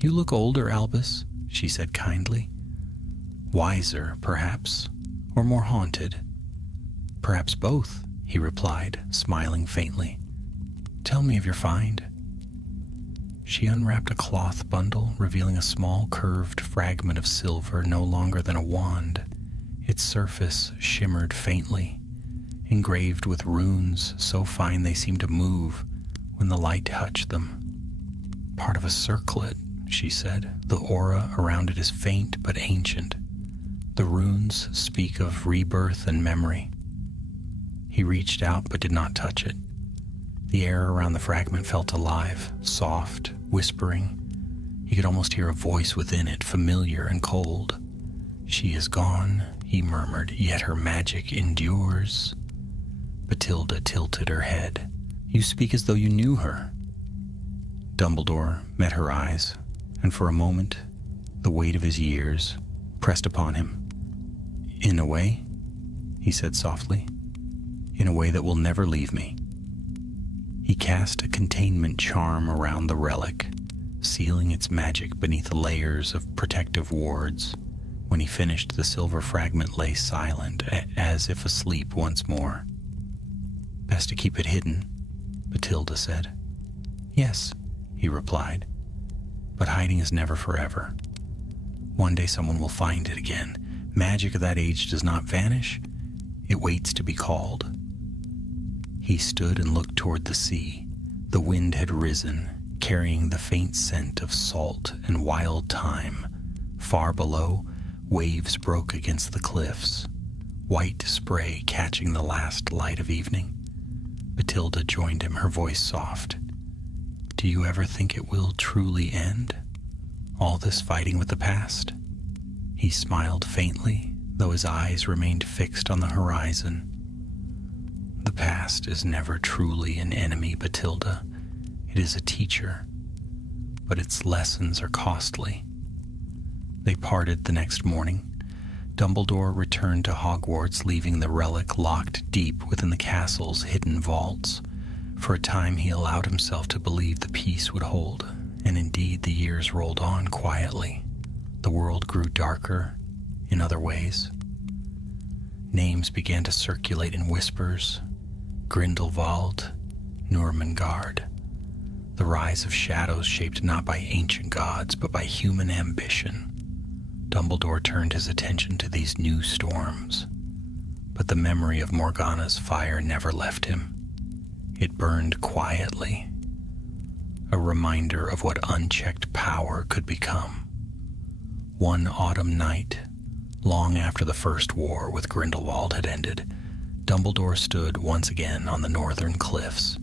"You look older, Albus," she said kindly. "Wiser, perhaps, or more haunted." "Perhaps both," he replied, smiling faintly. "Tell me of your find." She unwrapped a cloth bundle, revealing a small curved fragment of silver no longer than a wand. Its surface shimmered faintly, engraved with runes so fine they seemed to move when the light touched them. "Part of a circlet," she said. "The aura around it is faint but ancient. The runes speak of rebirth and memory." He reached out but did not touch it. The air around the fragment felt alive, soft, whispering. He could almost hear a voice within it, familiar and cold. "She is gone," he murmured, "yet her magic endures." Bathilda tilted her head. "You speak as though you knew her." Dumbledore met her eyes, and for a moment, the weight of his years pressed upon him. "In a way," he said softly, "in a way that will never leave me." He cast a containment charm around the relic, sealing its magic beneath layers of protective wards. When he finished, the silver fragment lay silent, as if asleep once more. "Best to keep it hidden," Bathilda said. "Yes," he replied. But hiding is never forever. One day someone will find it again. Magic of that age does not vanish. It waits to be called. He stood and looked toward the sea. The wind had risen, carrying the faint scent of salt and wild thyme. Far below, waves broke against the cliffs, white spray catching the last light of evening. Bathilda joined him, her voice soft. Do you ever think it will truly end? All this fighting with the past? He smiled faintly, though his eyes remained fixed on the horizon. The past is never truly an enemy, Bathilda. It is a teacher, but its lessons are costly. They parted the next morning. Dumbledore returned to Hogwarts, leaving the relic locked deep within the castle's hidden vaults. For a time he allowed himself to believe the peace would hold, and indeed the years rolled on quietly. The world grew darker in other ways. Names began to circulate in whispers. Grindelwald, Nurmengard. The rise of shadows shaped not by ancient gods, but by human ambition. Dumbledore turned his attention to these new storms, but the memory of Morgana's fire never left him. It burned quietly, a reminder of what unchecked power could become. One autumn night, long after the first war with Grindelwald had ended, Dumbledore stood once again on the northern cliffs.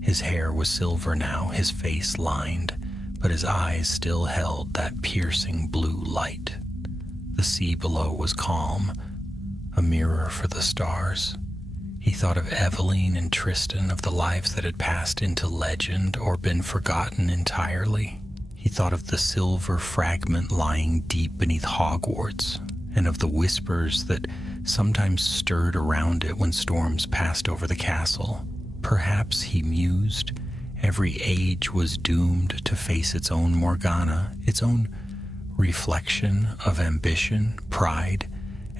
His hair was silver now, his face lined, but his eyes still held that piercing blue light. The sea below was calm, a mirror for the stars. He thought of Eveline and Tristan, of the lives that had passed into legend or been forgotten entirely. He thought of the silver fragment lying deep beneath Hogwarts, and of the whispers that sometimes stirred around it when storms passed over the castle. Perhaps, he mused, every age was doomed to face its own Morgana, its own reflection of ambition, pride,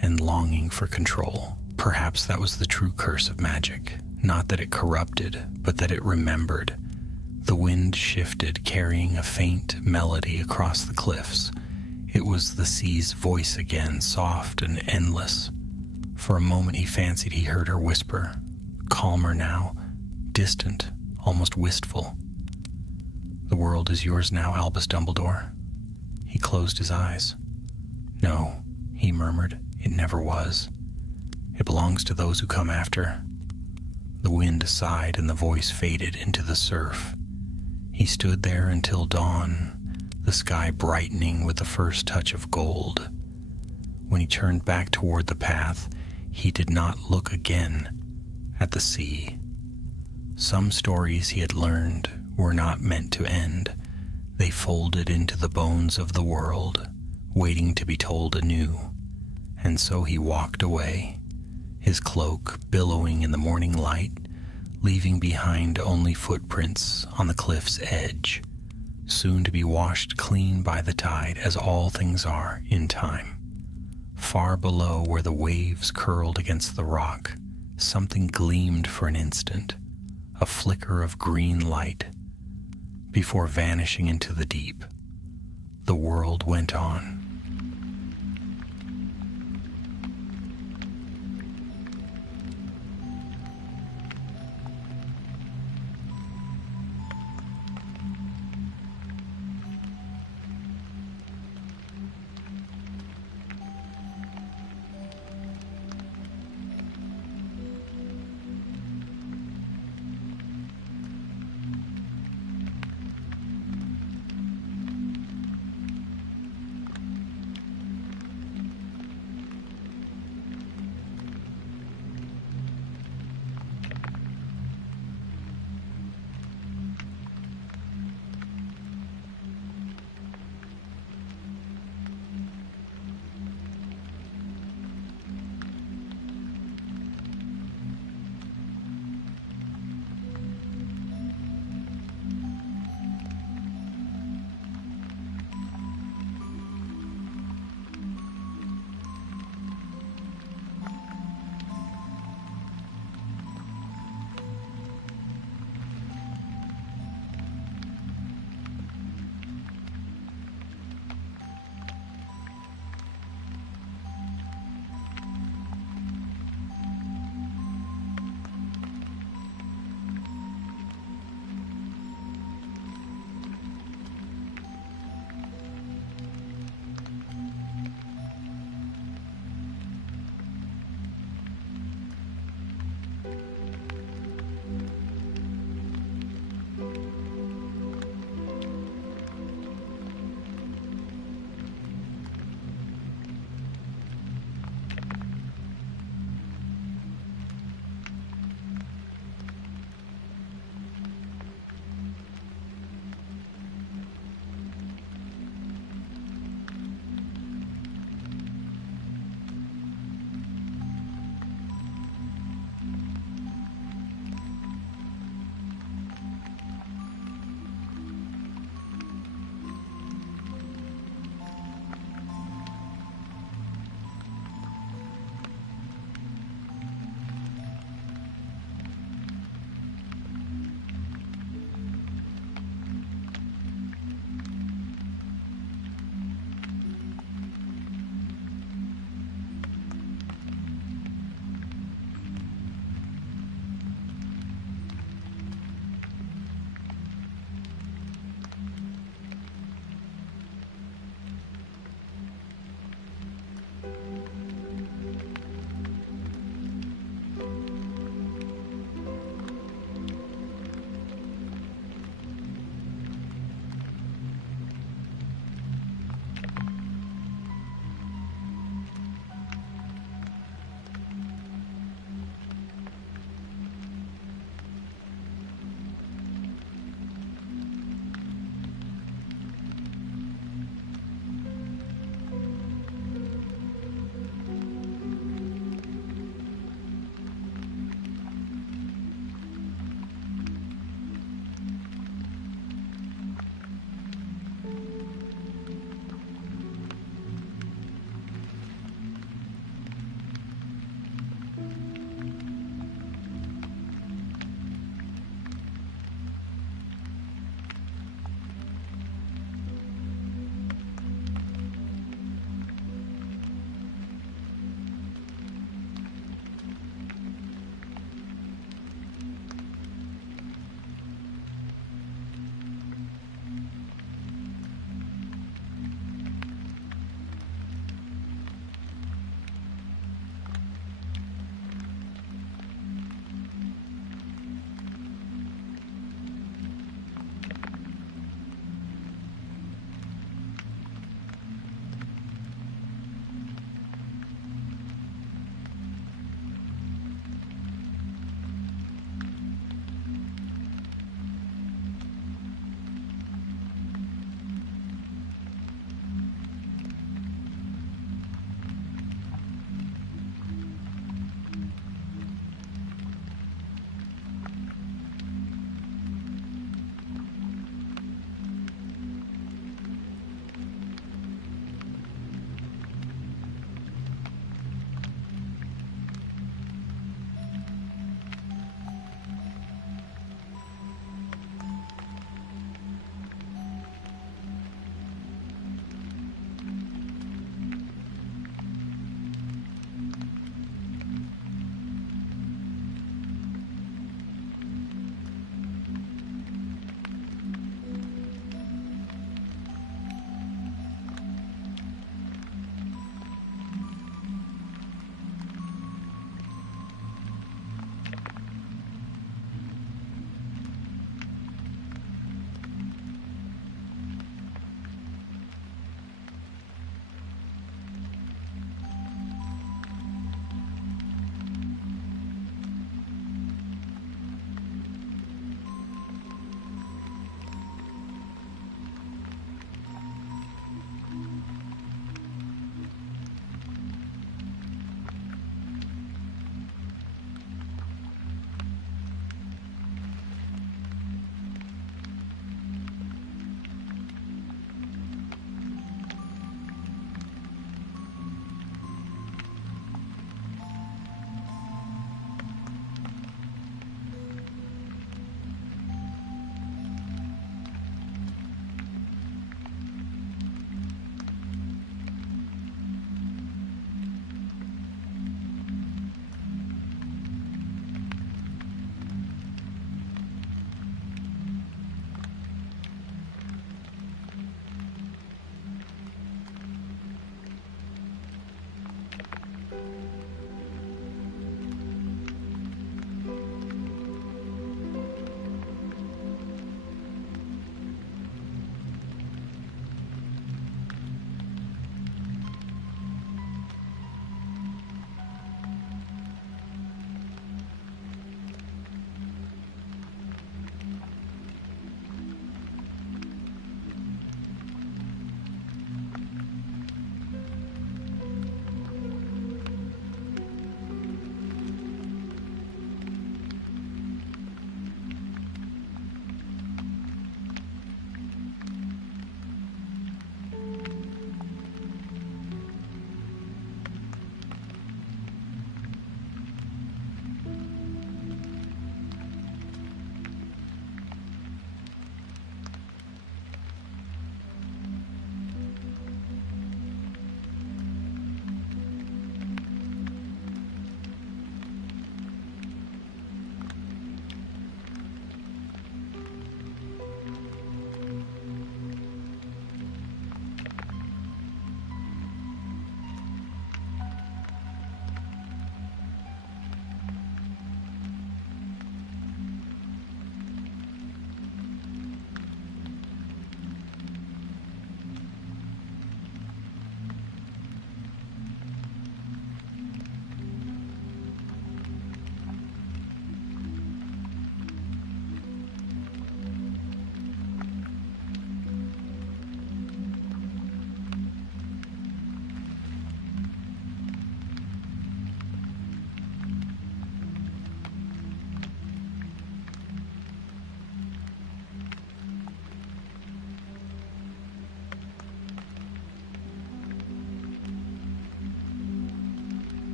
and longing for control. Perhaps that was the true curse of magic, not that it corrupted, but that it remembered. The wind shifted, carrying a faint melody across the cliffs. It was the sea's voice again, soft and endless. For a moment he fancied he heard her whisper, calmer now, distant, almost wistful. The world is yours now, Albus Dumbledore. He closed his eyes. No, he murmured, it never was. It belongs to those who come after. The wind sighed and the voice faded into the surf. He stood there until dawn, the sky brightening with the first touch of gold. When he turned back toward the path, he did not look again at the sea. Some stories he had learned were not meant to end. They folded into the bones of the world, waiting to be told anew. And so he walked away, his cloak billowing in the morning light, leaving behind only footprints on the cliff's edge, soon to be washed clean by the tide, as all things are in time. Far below, where the waves curled against the rock, something gleamed for an instant, a flicker of green light, before vanishing into the deep. The world went on.